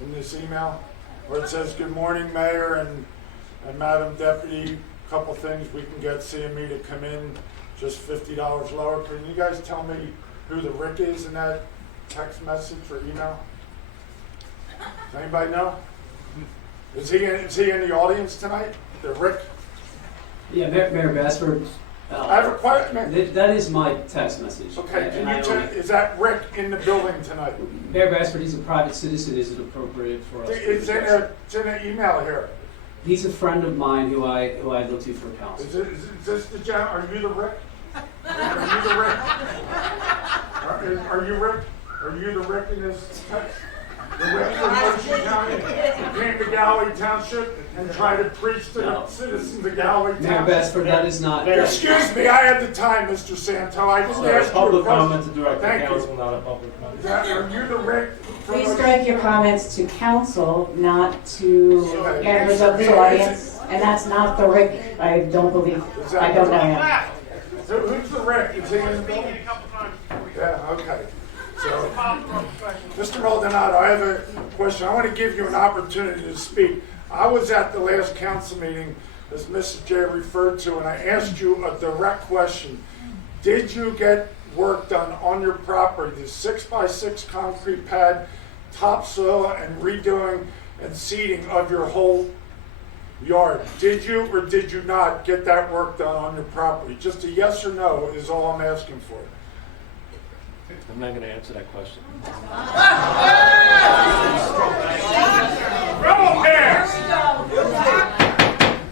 in this email? Where it says, "Good morning, Mayor and Madam Deputy, couple things we can get CME to come in, just $50 lower." Can you guys tell me who the Rick is in that text message or email? Does anybody know? Is he in the audience tonight? The Rick? Yeah, Mayor Bassford. I have a question. That is my text message. Okay, And I only- is that Rick in the building tonight? Mayor Bassford, he's a private citizen. Is it appropriate for us to It's in an email here. He's a friend of mine who I look to for counsel. Is this the gentleman? Are you the Rick? Are you the Rick? Are you Rick? Are you the Rick in this text? The Rick from Ocean County who came to Galloway Township and tried to preach to the citizens of Galloway Township? Mayor Bassford, that is not. Excuse me, I had the time, Mr. Santo. I didn't ask you a Public question. comment to direct the Thank council, you. not a public comment. Are you the Rick? from Please Ocean- direct your comments to council, not to members of the audience. And that's not the Rick, I don't believe, I don't know him. So who's the Rick? Is he in the building? Yeah, okay. So, Mr. Maldonado, I have a question. I want to give you an opportunity to speak. I was at the last council meeting, as Mrs. J referred to, and I asked you a direct question. Did you get work done on your property, the 6x6 concrete pad, topsoil, and redoing and seeding of your whole yard? Did you or did you not get that work done on your property? Just a yes or no is all I'm asking for. I'm not going to answer that question.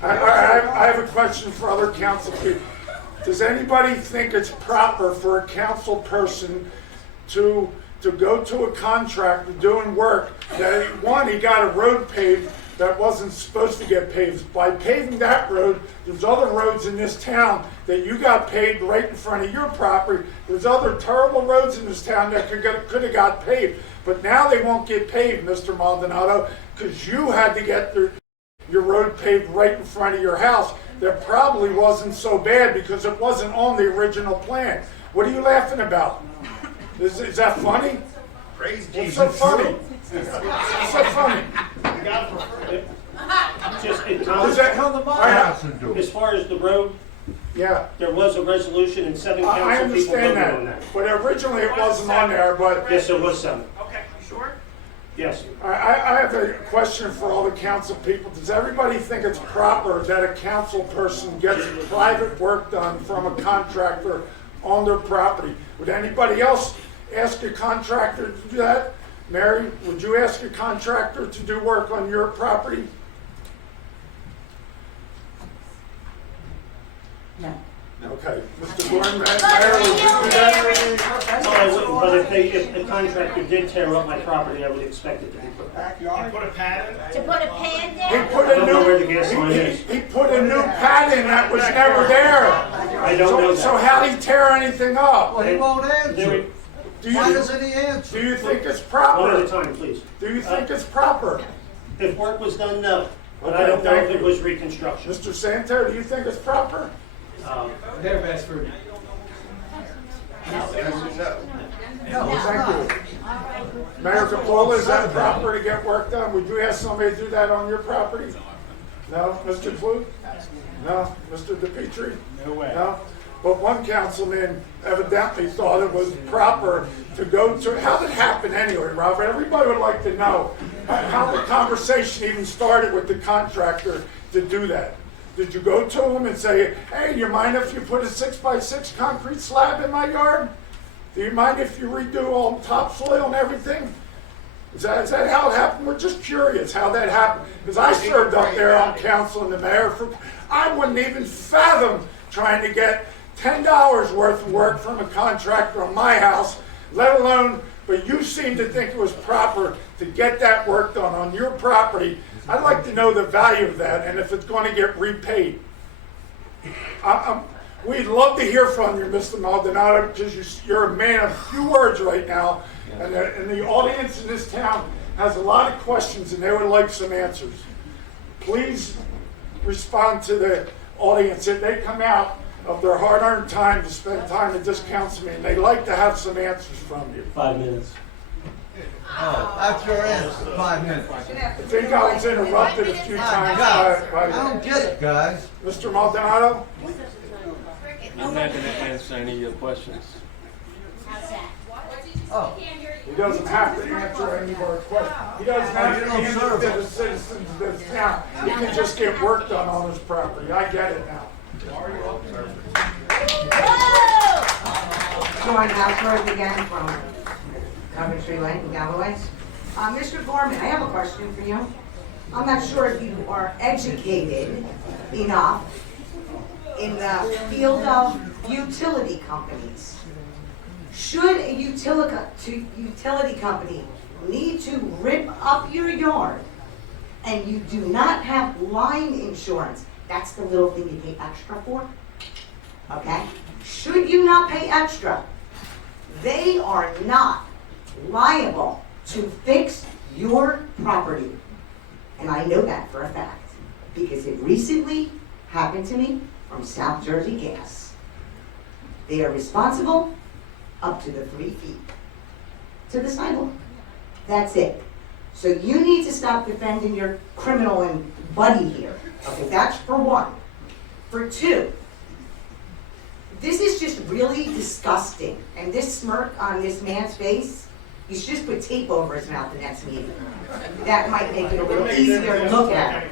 I have a question for other council people. Does anybody think it's proper for a council person to go to a contractor doing work that, one, he got a road paved that wasn't supposed to get paved. By paving that road, there's other roads in this town that you got paved right in front of your property. There's other terrible roads in this town that could have got paved. But now they won't get paved, Mr. Maldonado, because you had to get your road paved right in front of your house. That probably wasn't so bad because it wasn't on the original plan. What are you laughing about? Is that funny? What's so funny? What's so funny? Just in Does that come to my as far as the road, yeah, there was a resolution and 7 I council people understand voted on that, that. but originally it wasn't on there, but. Yes, there was 7. Okay, you sure? Yes. I have a question for all the council people. Does everybody think it's proper that a council person gets private work done from a contractor on their property? Would anybody else ask a contractor to do that? Mary, would you ask a contractor to do work on your property? No. Okay, Mr. Gordon, Mayor, would you do that? No, I wouldn't, but if the contractor did tear up my property, I would expect it to be put back. You put a pad in? To put a pad He there? put I don't know where the gas line he is. put a new pad in that was never there. I don't know that. So how did he tear anything up? Well, he won't answer. Why doesn't he answer? Do you think it's One proper? at a time, please. Do you think it's proper? If work was done, no. But I Okay, don't know thank if it you. was reconstruction. Mr. Santo, do you think it's proper? Mayor Bassford. No, thank you. Mayor Capola, is that proper to get work done? Would you ask somebody to do that on your property? No? Mr. Flute? No? Mr. DePietri? No way. No? but one councilman evidently thought it was proper to go to, how did it happen anyway, Robert? Everybody would like to know how the conversation even started with the contractor to do that. Did you go to him and say, hey, you mind if you put a 6x6 concrete slab in my yard? Do you mind if you redo all topsoil and everything? Is that how it happened? We're just curious how that happened. Because I served up there on council and the mayor I wouldn't even fathom trying to get $10 worth of work from a contractor on my house, let alone, but you seem to think it was proper to get that work done on your property. I'd like to know the value of that and if it's going to get repaid. We'd love to hear from you, Mr. Maldonado, because you're a man of few words right now, and the audience in this town has a lot of questions and they would like some answers. Please respond to the audience. If they come out of their hard-earned time to spend time at this council meeting, they'd like to have some answers from you. 5 minutes. Oh, that's your answer, 5 minutes. I think I was interrupted a few times by I don't get it, guys. Mr. Maldonado. I'm not going to answer any of your questions. Oh. He doesn't have to answer any more questions. He doesn't have to answer to the citizens of this town. He can just get work done on his property. I get it now. Joan Houseworth again from Coventry Lane in Galloway. Mr. Gorman, I have a question for you. I'm not sure if you are educated enough in the field of utility companies. Should a utility company need to rip up your yard and you do not have line insurance, that's the little thing you pay extra for, okay? Should you not pay extra, they are not liable to fix your property. And I know that for a fact because it recently happened to me from South Jersey Gas. They are responsible up to the 3 feet to the sidewalk. That's it. So you need to stop defending your criminal and buddy here. Okay, that's for one. For two, this is just really disgusting. And this smirk on this man's face, you should just put tape over his mouth the next meeting. That might make it a little easier to look at.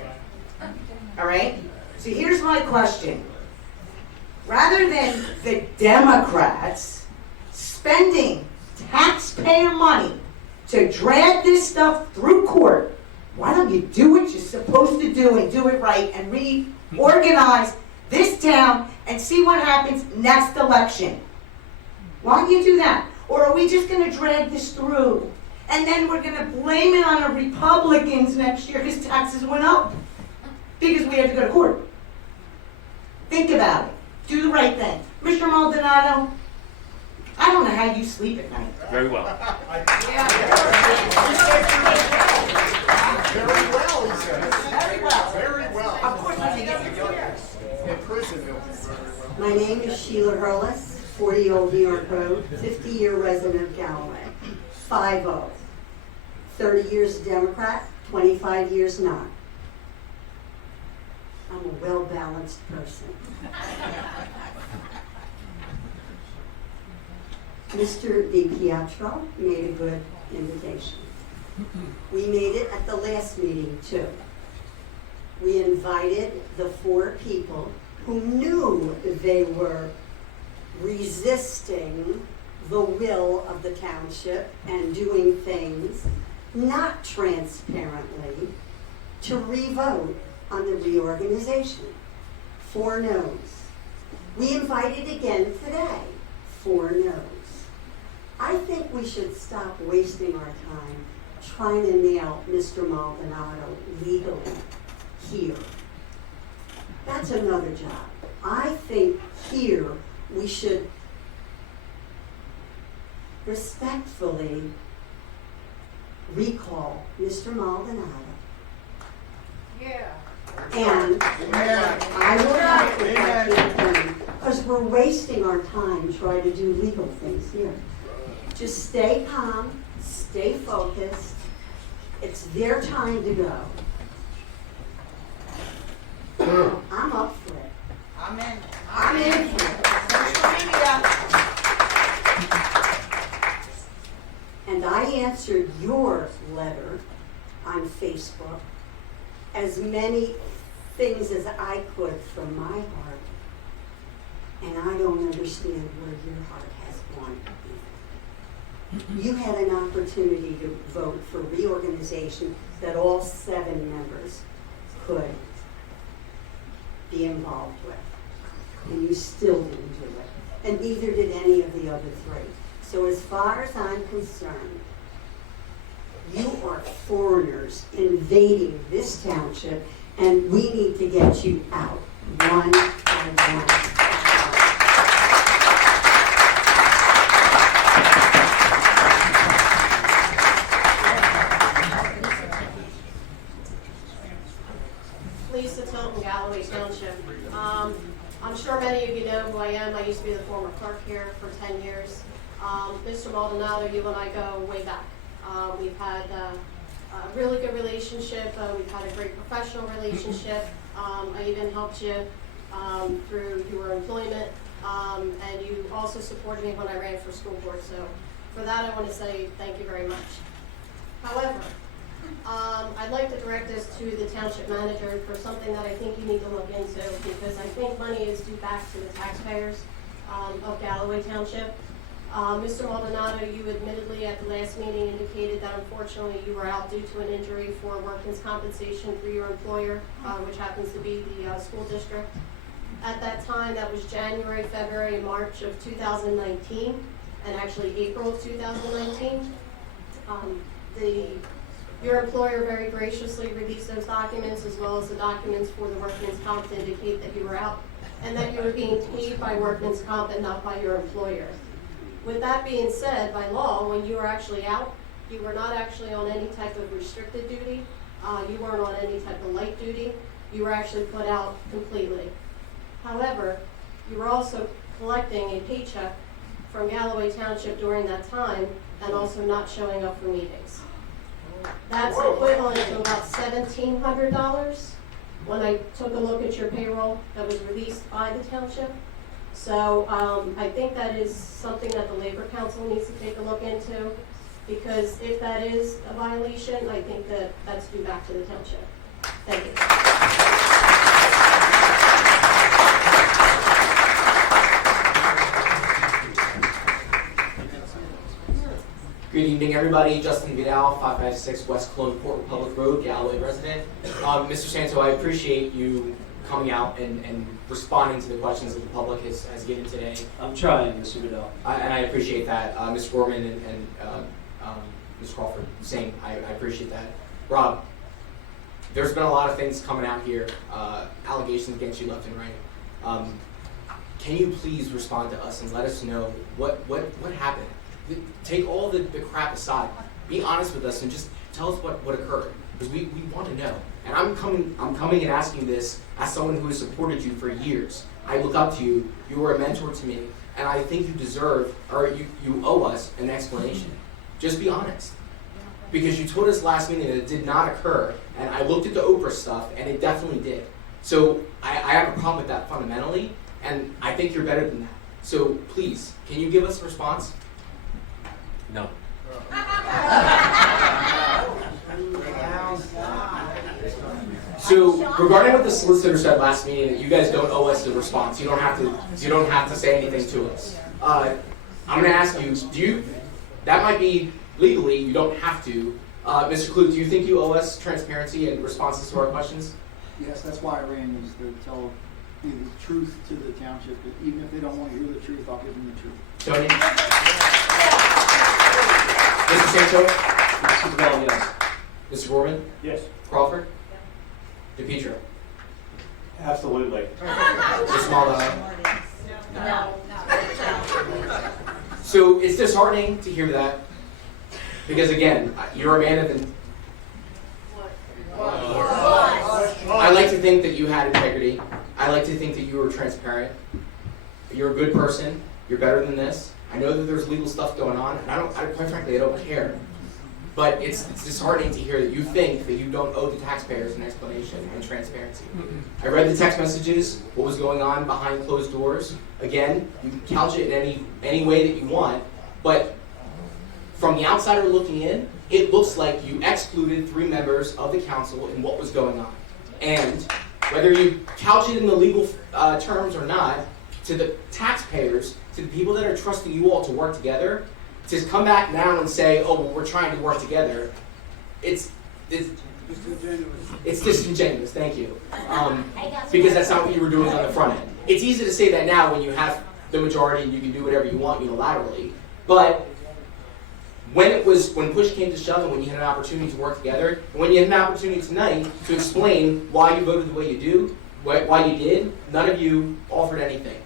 All right? So here's my question. Rather than the Democrats spending taxpayer money to drag this stuff through court, why don't you do what you're supposed to do and do it right and reorganize this town and see what happens next election? Why don't you do that? Or are we just going to drag this through and then we're going to blame it on the Republicans next year because taxes went up? Because we had to go to court. Think about it. Do the right thing. Mr. Maldonado, I don't know how you sleep at night. Very well. Very well, he said. Very well. Very well. Of course, I think In prison, he'll be very well. My name is Sheila Hurlis, 40 Old New York Road, 50-year resident of Galloway, 5-0. 30 years Democrat, 25 years not. I'm a well-balanced person. Mr. DiPietro made a good invitation. We made it at the last meeting, too. We invited the 4 people who knew they were resisting the will of the township and doing things not transparently to re-vote on the reorganization. 4 no's. We invited again today. 4 no's. I think we should stop wasting our time trying to nail Mr. Maldonado legally here. That's another job. I think here we should respectfully recall Mr. Maldonado. Yeah. And I will have to talk to the attorney because we're wasting our time trying to do legal things here. Just stay calm, stay focused. It's their time to go. I'm up for it. I'm in. I'm in for it. And I answered your letter on Facebook as many things as I could from my heart. And I don't understand where your heart has gone either. You had an opportunity to vote for reorganization that all 7 members could be involved with. And you still didn't do it. And neither did any of the other 3. So as far as I'm concerned, you are foreigners invading this township, and we need to get you out one by one. Lisa Tilton, Galloway Township. I'm sure many of you know who I am. I used to be the former clerk here for 10 years. Mr. Maldonado, you and I go way back. We've had a really good relationship. We've had a great professional relationship. I even helped you through your employment, and you also supported me when I ran for school board. So for that, I want to say thank you very much. However, I'd like to direct this to the township manager for something that I think you need to look into, because I think money is due back to the taxpayers of Galloway Township. Mr. Maldonado, you admittedly at the last meeting indicated that unfortunately you were out due to an injury for workman's compensation through your employer, which happens to be the school district. At that time, that was January, February, and March of 2019, and actually April of 2019. Your employer very graciously released those documents, as well as the documents for the workman's comp to indicate that you were out, and that you were being paid by workman's comp and not by your employer. With that being said, by law, when you were actually out, you were not actually on any type of restricted duty. You weren't on any type of light duty. You were actually put out completely. However, you were also collecting a paycheck from Galloway Township during that time and also not showing up for meetings. That's equivalent to about $1,700 when I took a look at your payroll that was released by the township. So I think that is something that the Labor Council needs to take a look into, because if that is a violation, I think that that's due back to the township. Thank you. Good evening, everybody. Justin Goodall, 556 West Cologne Port Republic Road, Galloway resident. Mr. Santo, I appreciate you coming out and responding to the questions that the public has given today. I'm trying, Mr. Goodell. And I appreciate that. Mr. Gorman and Ms. Crawford, same. I appreciate that. Rob, there's been a lot of things coming out here, allegations against you left and right. Can you please respond to us and let us know what happened? Take all the crap aside. Be honest with us and just tell us what occurred, because we want to know. And I'm coming and asking this as someone who has supported you for years. I look up to you. You were a mentor to me, and I think you deserve, or you owe us an explanation. Just be honest, because you told us last meeting that it did not occur, and I looked at the Oprah stuff, and it definitely did. So I have a problem with that fundamentally, and I think you're better than that. So please, can you give us a response? No. So regarding what the solicitor said last meeting, that you guys don't owe us a response. You don't have to say anything to us. I'm going to ask you, that might be legally, you don't have to. Mr. Clute, do you think you owe us transparency and responses to our questions? Yes, that's why I ran, is to tell the truth to the township. But even if they don't want to hear the truth, I'll give them the truth. Tony? Mr. Sancho? Mr. Bell, yes. Mr. Gorman? Yes. Crawford? DePietro? Absolutely. Ms. Maldonado? No. So it's disheartening to hear that, because again, you're a man of I like to think that you had integrity. I like to think that you were transparent. You're a good person. You're better than this. I know that there's legal stuff going on, and quite frankly, I don't care. but it's disheartening to hear that you think that you don't owe the taxpayers an explanation and transparency. I read the text messages, what was going on behind closed doors. Again, you can couch it in any way that you want, but from the outsider looking in, it looks like you excluded 3 members of the council in what was going on. And whether you couch it in the legal terms or not, to the taxpayers, to the people that are trusting you all to work together, to come back now and say, oh, well, we're trying to work together, it's disingenuous, thank you. Because that's not what you were doing on the front end. It's easy to say that now when you have the majority and you can do whatever you want unilaterally, but when push came to shove and when you had an opportunity to work together, and when you had an opportunity tonight to explain why you voted the way you do, why you did, none of you offered anything.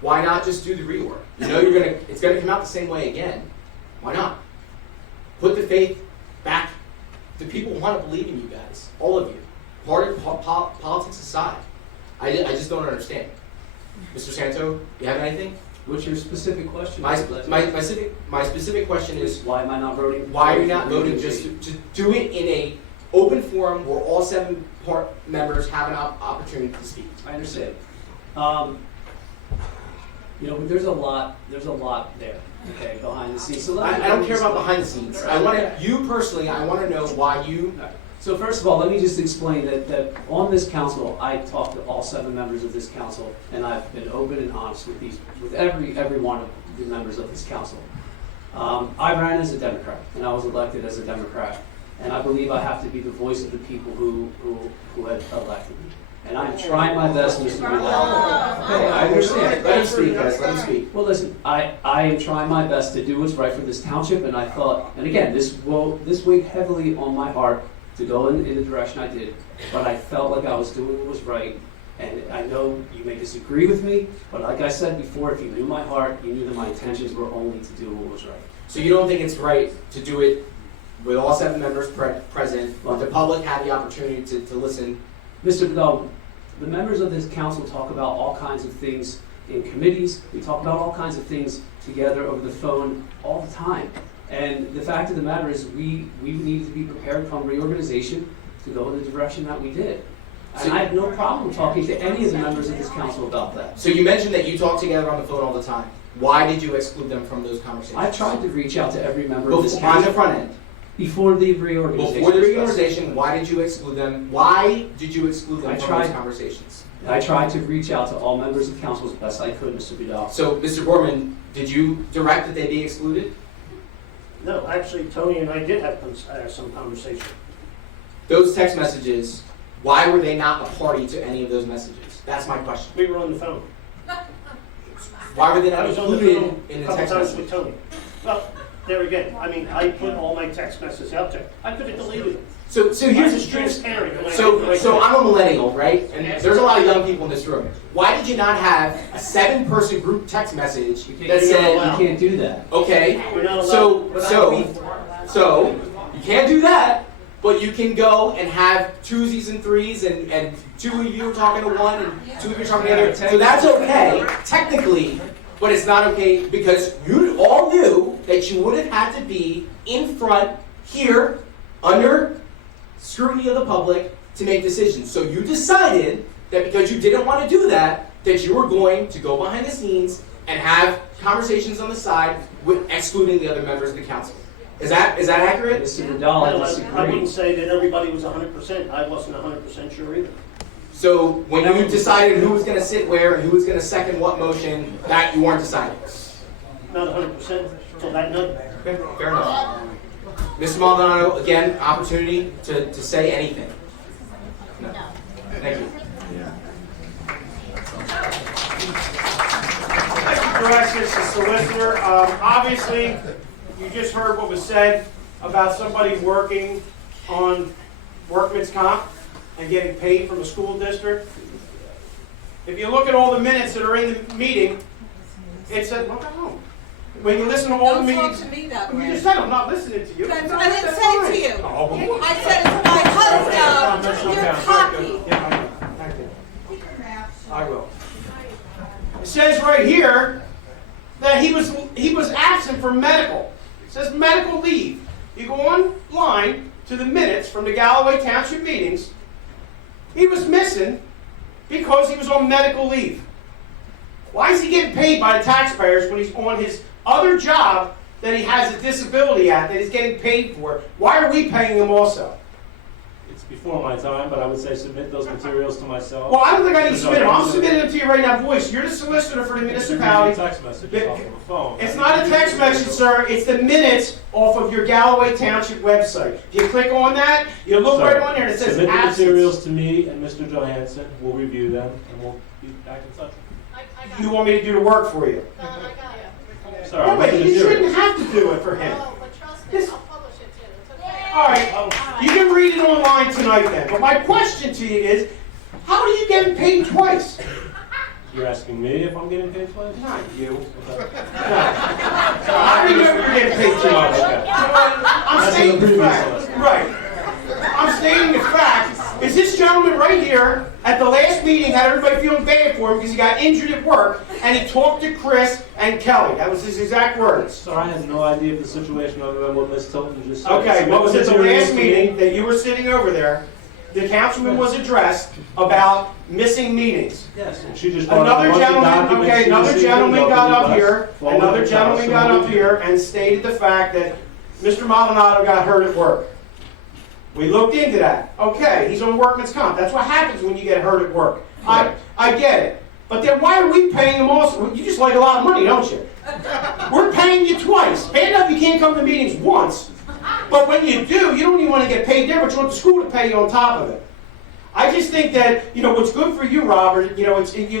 Why not just do the reorg? You know it's gonna come out the same way again. Why not? Put the faith back. The people want to believe in you guys, all of you. Politics aside, I just don't understand. Mr. Santo, you have anything? What's your specific question? My specific question is, why am I not voting? Why are you not voting just to do it in a open forum where all 7 members have an opportunity to speak? I understand. There's a lot there, okay, behind the scenes. So I don't care about behind the scenes. I want to know why you. So first of all, let me just explain that on this council, I talked to all 7 members of this council, and I've been open and honest with every one of the members of this council. I ran as a Democrat, and I was elected as a Democrat, and I believe I have to be the voice of the people who had elected me. And I'm trying my best, Mr. Maldonado. Okay, I understand. Let him speak, guys. Let him speak. Well, listen, I am trying my best to do what's right for this township, and I thought, and again, this weighed heavily on my heart to go in the direction I did, but I felt like I was doing what was right, and I know you may disagree with me, but like I said before, if you knew my heart, you knew that my intentions were only to do what was right. So you don't think it's right to do it with all 7 members present, but the public had the opportunity to listen? Mr. Maldonado, the members of this council talk about all kinds of things in committees. We talk about all kinds of things together over the phone all the time. And the fact of the matter is we needed to be prepared from reorganization to go in the direction that we did. And I have no problem talking to any of the members of this council about that. So you mentioned that you talk together on the phone all the time. Why did you exclude them from those conversations? I tried to reach out to every member of this council. On the front end? Before the reorganization. Before the reorganization, why did you exclude them? Why did you exclude them from those conversations? I tried to reach out to all members of council as best I could, Mr. Vidal. So, Mr. Gorman, did you direct that they be excluded? No, actually, Tony and I did have some conversation. Those text messages, why were they not a party to any of those messages? That's my question. We were on the phone. Why were they not I was on the included phone in a the couple text times message? with Tony. Well, there again, I mean, I put all my text messages out there. I could have deleted them. So here's I was transparent. So I'm a millennial, right? And there's a lot of young people in this room. Why did you not have a 7-person group text message that said you can't do that? Okay, so you can't do that, but you can go and have 2s and 3s and 2 of you are talking to one and 2 of you are talking to the other. So that's okay, technically, but it's not okay because you all knew that you would have had to be in front here under scrutiny of the public to make decisions. So you decided that because you didn't want to do that, that you were going to go behind the scenes and have conversations on the side with excluding the other members of the council. Is that accurate? Mr. Vidal, I wouldn't say that everybody was 100%. I wasn't 100% sure either. So when you decided who was going to sit where and who was going to second what motion, that you weren't deciding? Not 100% until that night. Fair enough. Mr. Maldonado, again, opportunity to say anything. No. Thank you. This is solicitor. Obviously, you just heard what was said about somebody working on workman's comp and getting paid from a school district. If you look at all the minutes that are in the meeting, it said, look at home. When you listen to all the meetings, Don't talk to me that you way. just said I'm not listening to you. I didn't say it to you. I said it to my husband. You're cocky. I will. It says right here that he was absent for medical. It says medical leave. you go online to the minutes from the Galloway Township meetings, he was missing because he was on medical leave. Why is he getting paid by the taxpayers when he's on his other job that he has a disability at, that he's getting paid for? Why are we paying him also? It's before my time, but I would say submit those materials to myself. Well, I don't think I need to submit them. I'm submitting them to you right now, voice. You're the solicitor for the municipality. Text messages off of the phone. It's not a text message, sir. It's the minutes off of your Galloway Township website. If you click on that, you look right on there and it says submit the absence. materials to me and Mr. Johansson. We'll review them and we'll be back in touch. You want me to do the work for you? Sorry, No, but I'm you shouldn't have to do it for him. All right, you can read it online tonight then. But my question to you is, how are you getting paid twice? You're asking me if I'm getting paid twice? Not you. How do you know you're getting paid too much? I'm stating the fact. Right. I'm stating the fact. Is this gentleman right here at the last meeting had everybody feeling bad for him because he got injured at work and he talked to Chris and Kelly? That was his exact words. Sir, I have no idea of the situation other than what Ms. Tilton just said. Okay, what was at the Materials last to me. meeting that you were sitting over there? The councilman was addressed about missing meetings. Yes, and she just brought up Another a bunch of gentleman, documents okay, she another received gentleman and got nobody up was here, following another the gentleman got council up here and stated the fact that Mr. Maldonado got hurt at work. We looked into that. Okay, he's on workman's comp. That's what happens when you get hurt at work. I get it. But then why are we paying him also? You just like a lot of money, don't you? We're paying you twice. Bad enough you can't come to meetings once. But when you do, you don't even want to get paid there, but you want the school to pay you on top of it. I just think that, what's good for you, Robert, you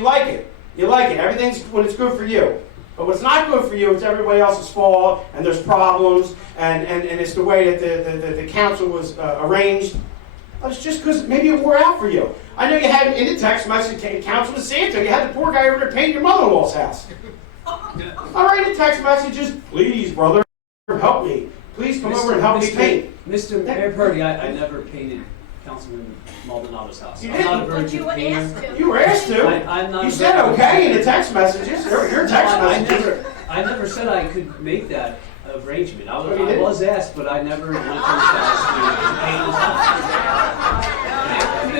like it. You like it. Everything's when it's good for you. But what's not good for you, it's everybody else's fault, and there's problems, and it's the way that the council was arranged. But it's just because maybe it wore out for you. I know you had in the text message, Councilman Santo, you had the poor guy over there painting your mother-in-law's house. I write in text messages, please, brother, help me. Please come over and help me paint. Mr. Mayor Purdy, I never painted Councilman Maldonado's house. You I'm not a didn't, very but you good were painter. asked to. You were asked to. I'm not You a said very- okay in the text messages. Your text messages. I never said I could make that arrangement. I you did. was asked, but I never went to his house to paint his house.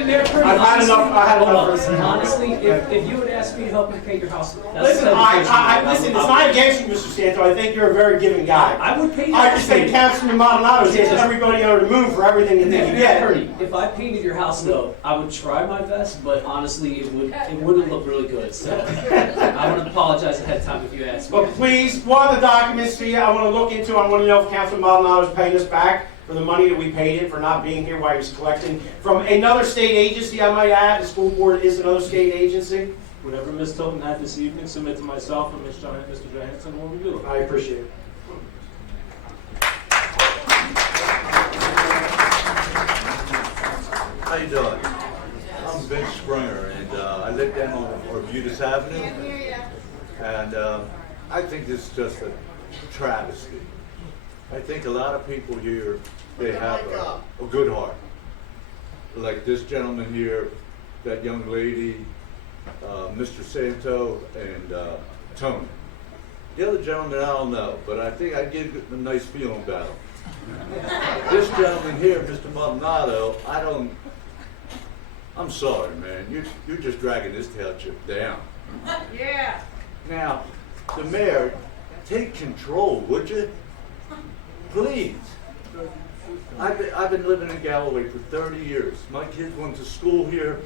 Mayor Purdy, I've had enough. I had enough. honestly, honestly, if you would ask me to help you paint your house, that's Listen, the type of person listen. It's I would- not against you, Mr. Santo. I think you're a very giving guy. I would paint. I just think Councilman Maldonado is asking everybody under the moon for everything that they can Mayor get. Purdy, if I painted your house though, I would try my best, but honestly, it wouldn't look really good. So I want to apologize ahead of time if you ask me. But please, one of the documents to you, I want to look into. I want to know if Councilman Maldonado is paying us back for the money that we paid him for not being here while he was collecting from another state agency. I might add, the school board is another state agency. Whatever Ms. Tilton had this evening, submit to myself and Mr. Johansson, we'll review it. I appreciate it. How you doing? I'm Vince Springer, and I live down on Arbutus Avenue, and I think this is just a travesty. I think a lot of people here, they have a good heart. Like this gentleman here, that young lady, Mr. Santo, and Tony. The other gentleman, I don't know, but I think I get a nice feeling about him. This gentleman here, Mr. Maldonado, I'm sorry, man. You're just dragging this township down. Yeah. Now, the mayor, take control, would you? Please. I've been living in Galloway for 30 years. My kids went to school here.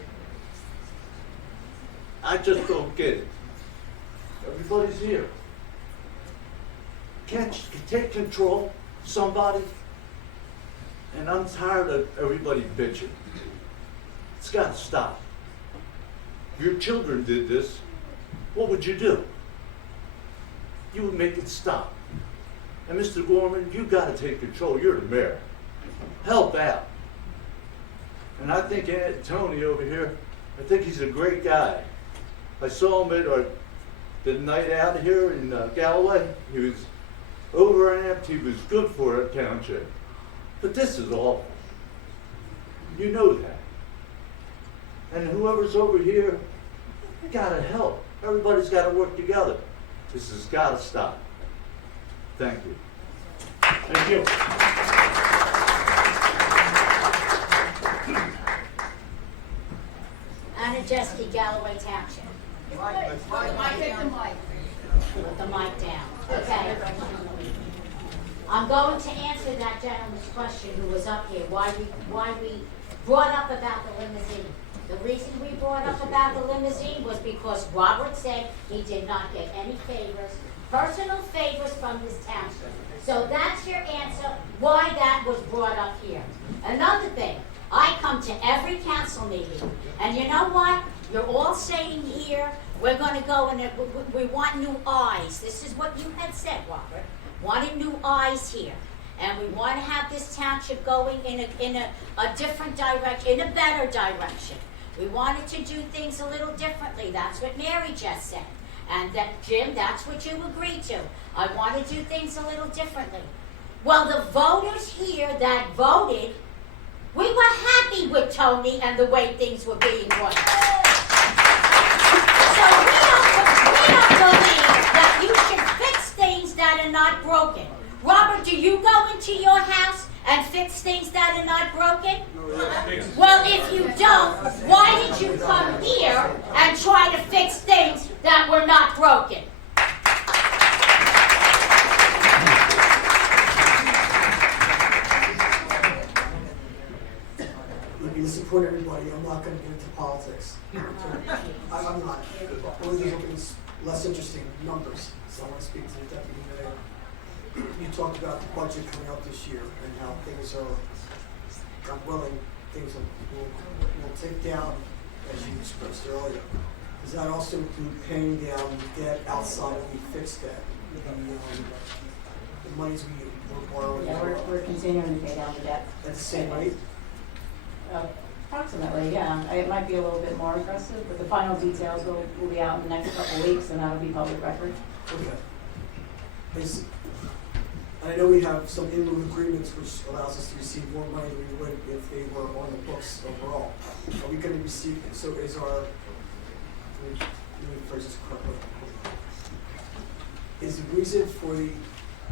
I just don't get it. Everybody's here. Can't you take control, somebody? And I'm tired of everybody bitching. It's got to stop. If your children did this, what would you do? You would make it stop. And Mr. Gorman, you got to take control. You're the mayor. Help out. And I think Tony over here, I think he's a great guy. I saw him at the night out here in Galloway. He was overamped. He was good for a township. But this is awful. You know that. And whoever's over here, you gotta help. Everybody's gotta work together. This has gotta stop. Thank you. Thank you. Galloway Township? Put the mic down, okay? I'm going to answer that gentleman's question who was up here, why we brought up about the limousine. The reason we brought up about the limousine was because Robert said he did not get any favors, personal favors from this township. So that's your answer why that was brought up here. Another thing, I come to every council meeting, and you know what? You're all saying here, we're gonna go and we want new eyes. This is what you had said, Robert. Wanted new eyes here. And we want to have this township going in a different direction, in a better direction. We wanted to do things a little differently. That's what Mary just said. And that, Jim, that's what you agreed to. I want to do things a little differently. Well, the voters here that voted, we were happy with Tony and the way things were being run. So we don't believe that you should fix things that are not broken. Robert, do you go into your house and fix things that are not broken? Well, if you don't, why did you come here and try to fix things that were not broken? Let me support everybody. I'm not going to get into politics. I'm not. Only thing is less interesting numbers. So I want to speak to the deputy mayor. You talked about the budget coming up this year and how things are, God willing, things will take down, as you expressed earlier. Does that also include paying down the debt outside of the fixed debt? The monies we're borrowing? Yeah, we're continuing to pay down the debt. At the same rate? Approximately, yeah. It might be a little bit more aggressive, but the final details will be out in the next couple of weeks, and that'll be public record. Okay. I know we have some in-lieu agreements which allows us to receive more money than we would if they were on the books overall. Are we going to receive, so is our, let me phrase this correctly, is the reason for the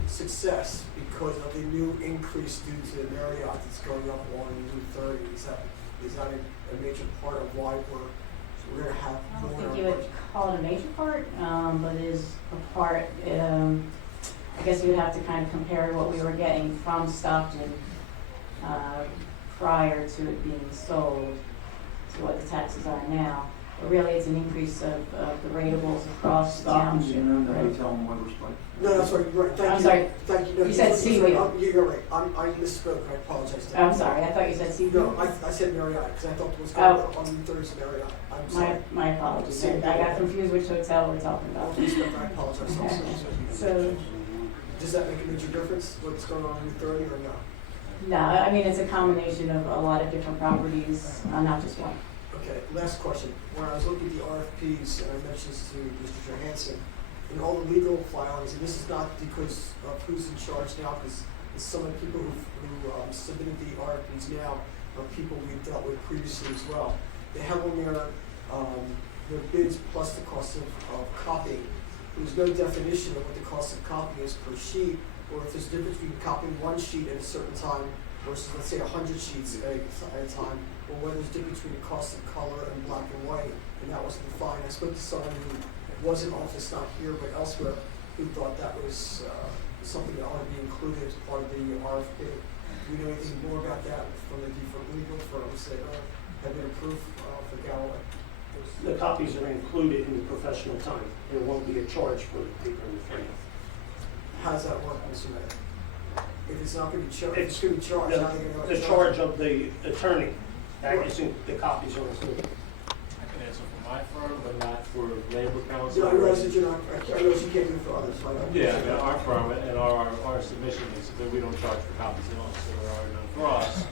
success because of the new increase due to the Marriott that's going up on Route 30? Is that a major part of why we're going to have I more? don't think you would call it a major part, but it is a part. I guess you would have to kind of compare what we were getting from Stockton prior to it being sold to what the taxes are now. But really, it's an increase of the rateables across the township. Stockton's in the hotel in Weber's Place. No, that's right. You're right. Thank I'm you. sorry. Thank you. No, You said Seawheel. You're right. I misspoke. I apologize. I'm sorry. I thought you said Seawheel. No, I said Marriott because I thought it was going on Thursday Marriott. I'm sorry. My apologies. I got confused which hotel we're talking about. I apologize. Also. So, does that make a major difference? What's going on in 30 or no? no, I mean it's a combination of a lot of different properties, not just one. Okay, last question. When I was looking at the RFPs, and I mentioned this to Mr. Johansson, in all the legal filings, and this is not because of who's in charge now, because some of the people who submitted the RFPs now are people we've dealt with previously as well. They have on their bids plus the cost of copying. There's no definition of what the cost of copying is per sheet, or if there's a difference between copying one sheet at a certain time versus, let's say, 100 sheets at a time, or whether there's a difference between the cost of color and black and white, and that wasn't defined. I spoke to someone who was in office, not here, but elsewhere, who thought that was something that ought to be included as part of the RFP. Do you know anything more about that from the different legal firms that have been approved for Galloway? The copies are included in the professional time. There won't be a charge for the paper and the frame. How does that work, Mr. Mayor? If it's not going to be charged, it's going to be charged. How are they going to The charge of the attorney, that isn't, the copies are included. I can answer for my firm, but not for labor council. Yeah, I realize that you're not, I realize you can't do it for others, right? Yeah, our firm and our submission is that we don't charge for copies, they don't, so there are none for us.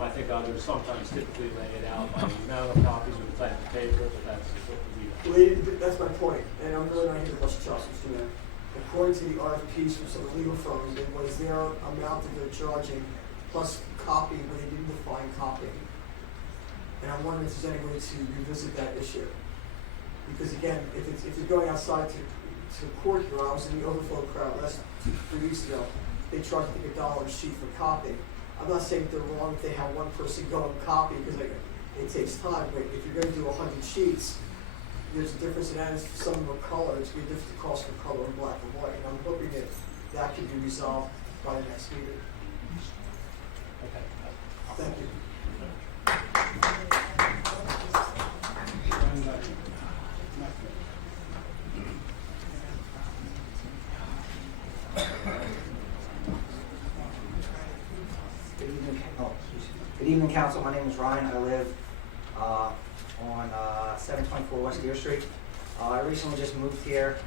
I think others sometimes typically lay it out by the amount of copies or the type of paper, but that's what we do. That's my point, and I'm really not here to bust chops, Mr. Mayor. According to the RFPs from some of the legal firms, it was their amount that they're charging plus copying, but they didn't define copying. And I'm wondering if there's any way to revisit that issue. Because again, if you're going outside to court here, I was in the overflow crowd last 3 weeks ago, they charge, I think, $1 a sheet for copying. I'm not saying they're wrong if they have one person go and copy, because it takes time, but if you're going to do 100 sheets, there's a difference in that, if some of them are color, it's going to be different cost for color and black and white, and I'm hoping that that can be resolved by the next meeting. Thank you. Good evening, Council. My name is Ryan. I live on 724 West Deer Street. I recently just moved here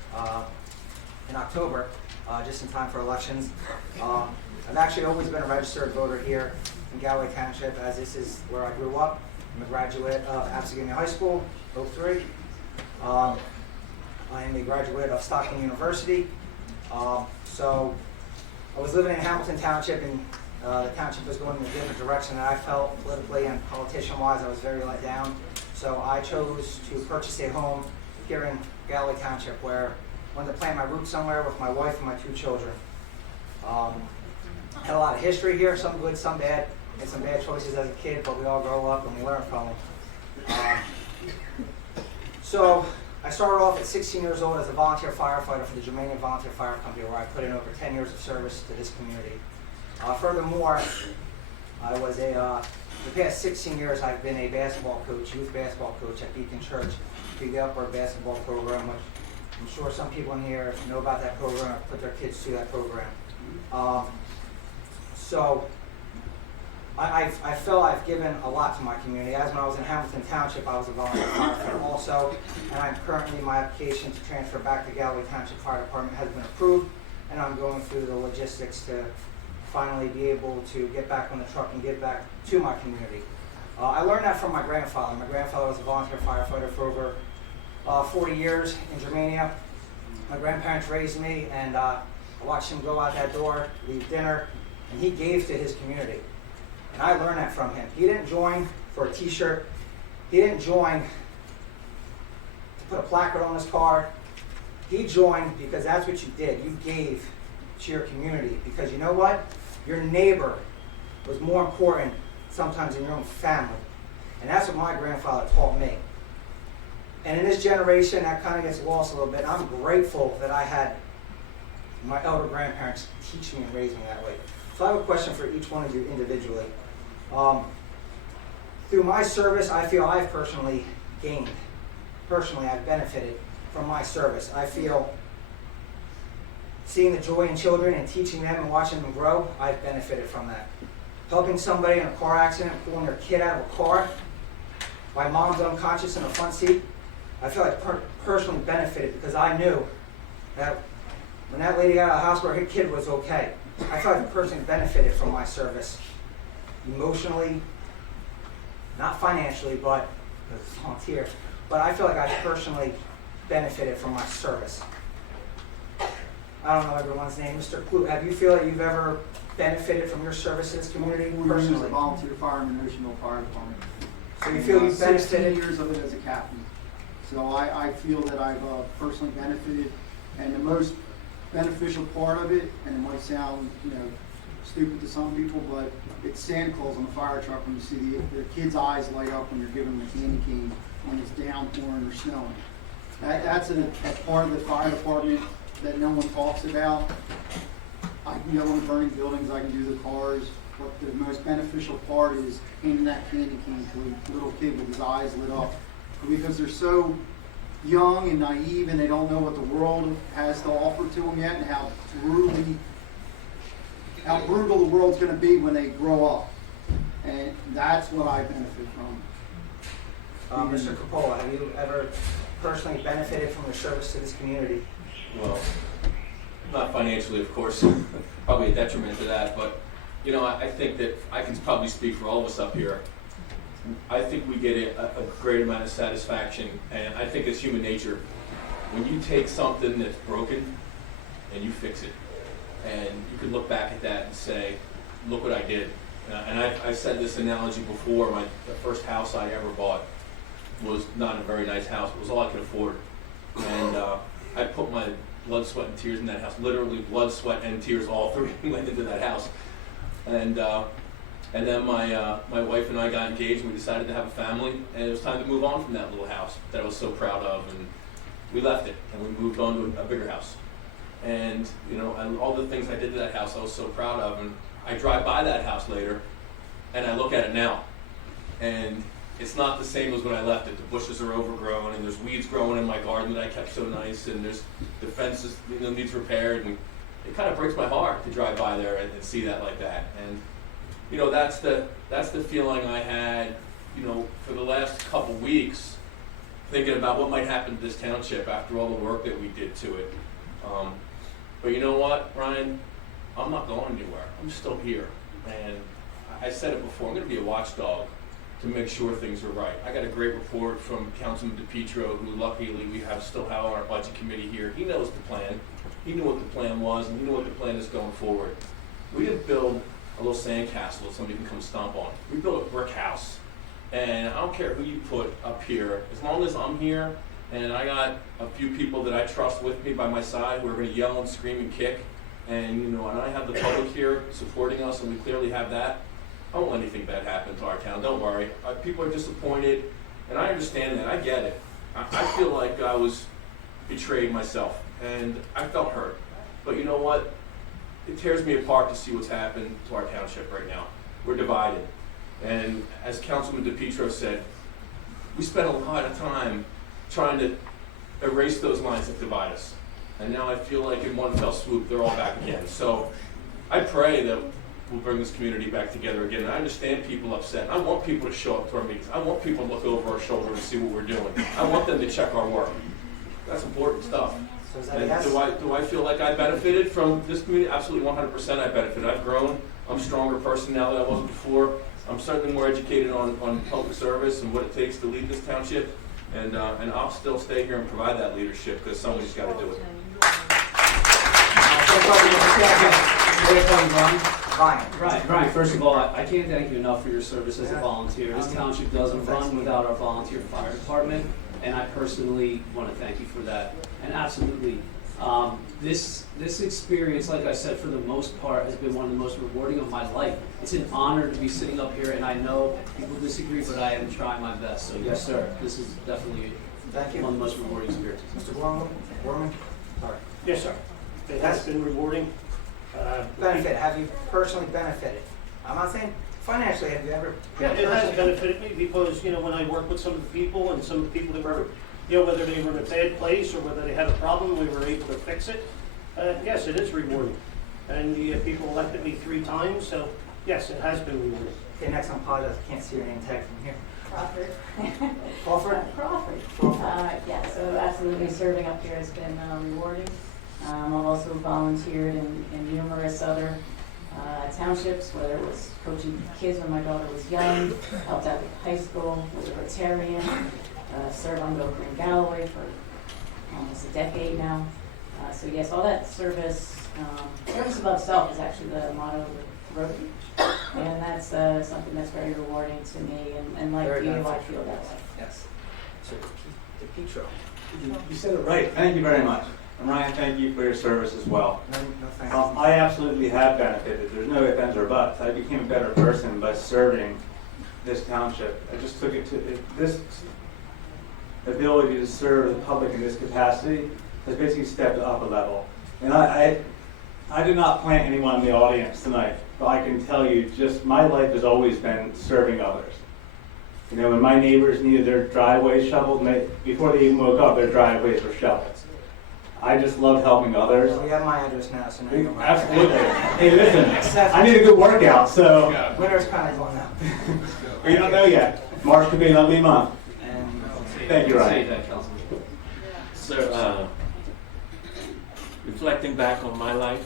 in October, just in time for elections. I've actually always been a registered voter here in Galloway Township, as this is where I grew up. I'm a graduate of Absegami High School, 03. I am a graduate of Stockton University. So I was living in Hamilton Township, and the township was going in a different direction, and I felt politically and politician-wise I was very let down. So I chose to purchase a home here in Galloway Township, where I wanted to plant my roots somewhere with my wife and my 2 children. Had a lot of history here, some good, some bad. Made some bad choices as a kid, but we all grow up and we learn from them. So I started off at 16 years old as a volunteer firefighter for the Germania Volunteer Fire Company, where I put in over 10 years of service to this community. Furthermore, I was the past 16 years I've been a basketball coach, youth basketball coach at Beacon Church, the upper basketball program, which I'm sure some people in here know about that program or put their kids through that program. So I feel I've given a lot to my community. As when I was in Hamilton Township, I was a volunteer firefighter also, and I'm currently, my application to transfer back to Galloway Township Fire Department has been approved, and I'm going through the logistics to finally be able to get back on the truck and give back to my community. I learned that from my grandfather. My grandfather was a volunteer firefighter for over 40 years in Germania. My grandparents raised me, and I watched him go out that door, leave dinner, and he gave to his community. And I learned that from him. He didn't join for a t-shirt. He didn't join to put a placard on his car. He joined because that's what you did. You gave to your community, because you know what? Your neighbor was more important sometimes than your own family. And that's what my grandfather taught me. And in this generation, that kind of gets lost a little bit. I'm grateful that I had my elder grandparents teach me and raise me that way. So I have a question for each one of you individually. Through my service, I feel I've personally gained. Personally, I've benefited from my service. I feel seeing the joy in children and teaching them and watching them grow, I've benefited from that. Helping somebody in a car accident, pulling their kid out of a car, my mom's unconscious in the front seat, I feel like personally benefited because I knew that when that lady got out of the hospital, her kid was okay. I feel like I personally benefited from my service. Emotionally, not financially, but as a volunteer, but I feel like I personally benefited from my service. I don't know everyone's name. Mr. Clute, have you feel that you've ever benefited from your service to this community personally? As a volunteer fireman in Oceanville Fire Department. So you feel you've 16 benefited? years of it as a captain. So I feel that I've personally benefited, and the most beneficial part of it, and it might sound stupid to some people, but it's Santa Claus on the fire truck when you see the kids' eyes light up when you're giving them a candy cane when it's downpouring or snowing. That's a part of the fire department that no one talks about. I can go in burning buildings, I can do the cars, but the most beneficial part is handing that candy cane to a little kid with his eyes lit up. Because they're so young and naive and they don't know what the world has to offer to them yet and how brutal the world's going to be when they grow up. And that's what I benefit from. Mr. Coppola, have you ever personally benefited from your service to this community? Well, not financially, of course, probably a detriment to that, but I think that I can probably speak for all of us up here. I think we get a great amount of satisfaction, and I think it's human nature. When you take something that's broken and you fix it, and you can look back at that and say, look what I did. And I've said this analogy before. The first house I ever bought was not a very nice house. It was all I could afford. And I put my blood, sweat, and tears in that house. Literally blood, sweat, and tears all three went into that house. And And then my wife and I got engaged, and we decided to have a family, and it was time to move on from that little house that I was so proud of, and we left it, and we moved on to a bigger house. And, you know, all the things I did to that house I was so proud of, and I drive by that house later, and I look at it now, and it's not the same as when I left it. The bushes are overgrown, and there's weeds growing in my garden that I kept so nice, and there's the fences, you know, needs repaired, and it kind of breaks my heart to drive by there and see that like that. And you know, that's the feeling I had, you know, for the last couple weeks, thinking about what might happen to this township after all the work that we did to it. But you know what, Ryan? I'm not going anywhere. I'm still here. And I said it before, I'm going to be a watchdog to make sure things are right. I got a great report from Councilman DePietro, who luckily we still have on our budget committee here. He knows the plan. He knew what the plan was, and he knew what the plan is going forward. We didn't build a little sandcastle that somebody can come stomp on. We built a brick house. And I don't care who you put up here, as long as I'm here and I got a few people that I trust with me by my side who are going to yell and scream and kick, and you know, and I have the public here supporting us, and we clearly have that. I won't let anything bad happen to our town. Don't worry. People are disappointed, and I understand that. I get it. I feel like I was betrayed myself, and I felt hurt. But you know what? It tears me apart to see what's happened to our township right now. We're divided. And as Councilman DePietro said, we spent a lot of time trying to erase those lines that divide us. And now I feel like in one fell swoop, they're all back again. So I pray that we'll bring this community back together again. And I understand people upset. I want people to show up to our meetings. I want people to look over our shoulder and see what we're doing. I want them to check our work. That's important stuff. So is that And yes? do I feel like I benefited from this community? Absolutely 100% I benefited. I've grown. I'm a stronger person now than I was before. I'm certainly more educated on public service and what it takes to lead this township. And I'll still stay here and provide that leadership because somebody's got to do it. Right. First of all, I can't thank you enough for your service as a volunteer. This township doesn't run without our volunteer fire department, and I personally want to thank you for that. And absolutely, this experience, like I said, for the most part, has been one of the most rewarding of my life. It's an honor to be sitting up here, and I know people disagree, but I am trying my best. So yes, sir, this is definitely one of the most rewarding experiences. Mr. Gorman? Sorry. Yes, sir. It has been rewarding. Benefit, have you personally benefited? I'm not saying financially, have you ever? Yeah, it has benefited me because, you know, when I work with some of the people and some of the people that were, you know, whether they were in a bad place or whether they had a problem, we were able to fix it. Yes, it is rewarding. And the people elected me 3 times, so yes, it has been rewarding. Okay, next on apologize, I can't see your name tag from here. Crawford. Crawford? Yeah, so absolutely serving up here has been rewarding. I've also volunteered in numerous other townships, whether it was coaching kids when my daughter was young, helped out with high school, was a Rotarian, served on Gopher in Galloway for almost a decade now. So yes, all that service, service above self is actually the motto of the Rotary. And that's something that's very rewarding to me, and like Very you, nice. I feel that way. Yes. So, DePietro. You said it right. Thank you very much. And Ryan, thank you for your service as well. No thanks. I absolutely have benefited. There's no ifs, ands, or buts. I became a better person by serving this township. I just took it to this ability to serve the public in this capacity has basically stepped up a level. And I did not plant anyone in the audience tonight, but I can tell you just my life has always been serving others. You know, when my neighbors needed their driveways shoveled, before they even woke up, their driveways were shoveled. I just love helping others. Well, you have my address now, so now you know. Absolutely. Hey, listen, I need a good workout, so. Winter's kind of going out. We don't know yet. March could be an ugly month. Thank you, Ryan. Sir, reflecting back on my life,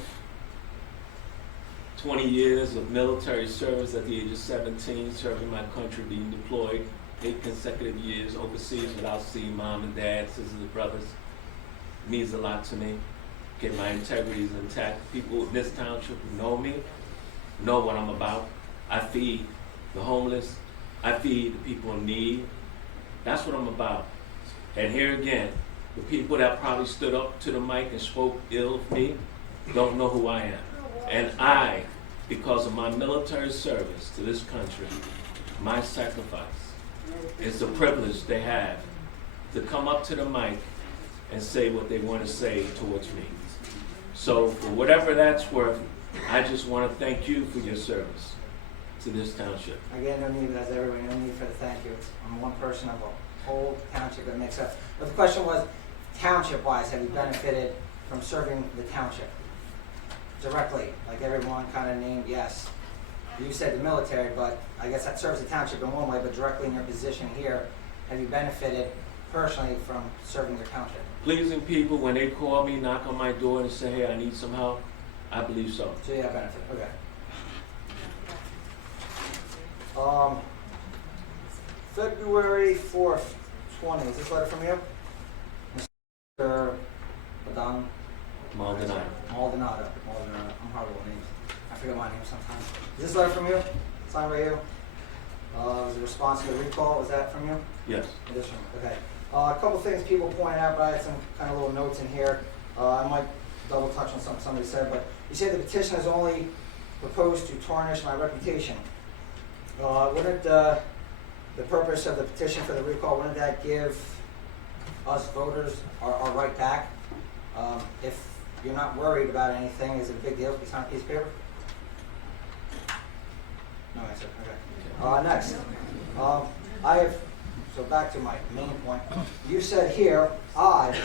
20 years of military service at the age of 17, serving my country, being deployed, 8 consecutive years overseas without seeing mom and dad, sisters and brothers, means a lot to me. Okay, my integrity is intact. People in this township who know me know what I'm about. I feed the homeless. I feed the people in need. That's what I'm about. And here again, the people that probably stood up to the mic and spoke ill of me don't know who I am. And I because of my military service to this country, my sacrifice. It's a privilege they have to come up to the mic and say what they want to say towards me. So for whatever that's worth, I just want to thank you for your service to this township. Again, no need, as everyone, no need for the thank you. I'm one person of a whole township that makes up. But the question was, township-wise, have you benefited from serving the township? Directly, like everyone kind of named, yes. You said the military, but I guess that serves the township in one way, but directly in your position here, have you benefited personally from serving your township? Pleasing people, when they call me, knock on my door and say, hey, I need some help, I believe so. So you have benefit, okay. February 4th, 20, is this letter from you? Mr. Maldonado. Maldonado. I'm horrible with names. I forget my name sometimes. Is this letter from you? Signed by you? Was it a response to the recall? Was that from you? Yes. It is from you. Okay. A couple things people pointed out, but I had some kind of little notes in here. I might double touch on something somebody said, but you said the petition is only proposed to tarnish my reputation. Wouldn't the purpose of the petition for the recall, wouldn't that give us voters our right back? If you're not worried about anything, is it a big deal if you sign a piece of paper? No answer, okay. Next, so back to my main point. You said here, I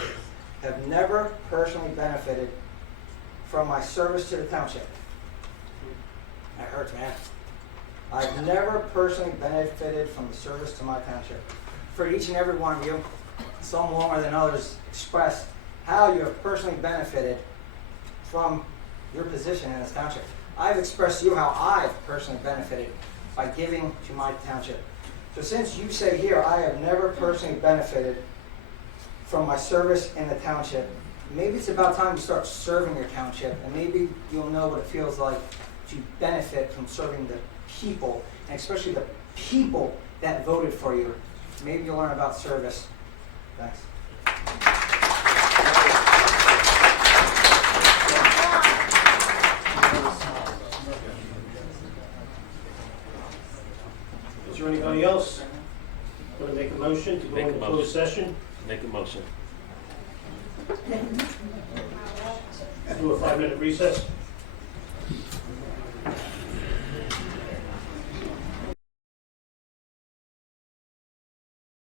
have never personally benefited from my service to the township. That hurts, man. I've never personally benefited from the service to my township. For each and every one of you, some more than others, expressed how you have personally benefited from your position in this township. I've expressed to you how I've personally benefited by giving to my township. So since you say here, I have never personally benefited from my service in the township, maybe it's about time you start serving your township, and maybe you'll know what it feels like to benefit from serving the people, and especially the people that voted for you. Maybe you'll learn about service. Thanks. Is there anybody else want to make a motion to go into closed session? Make a motion. Do a 5-minute recess?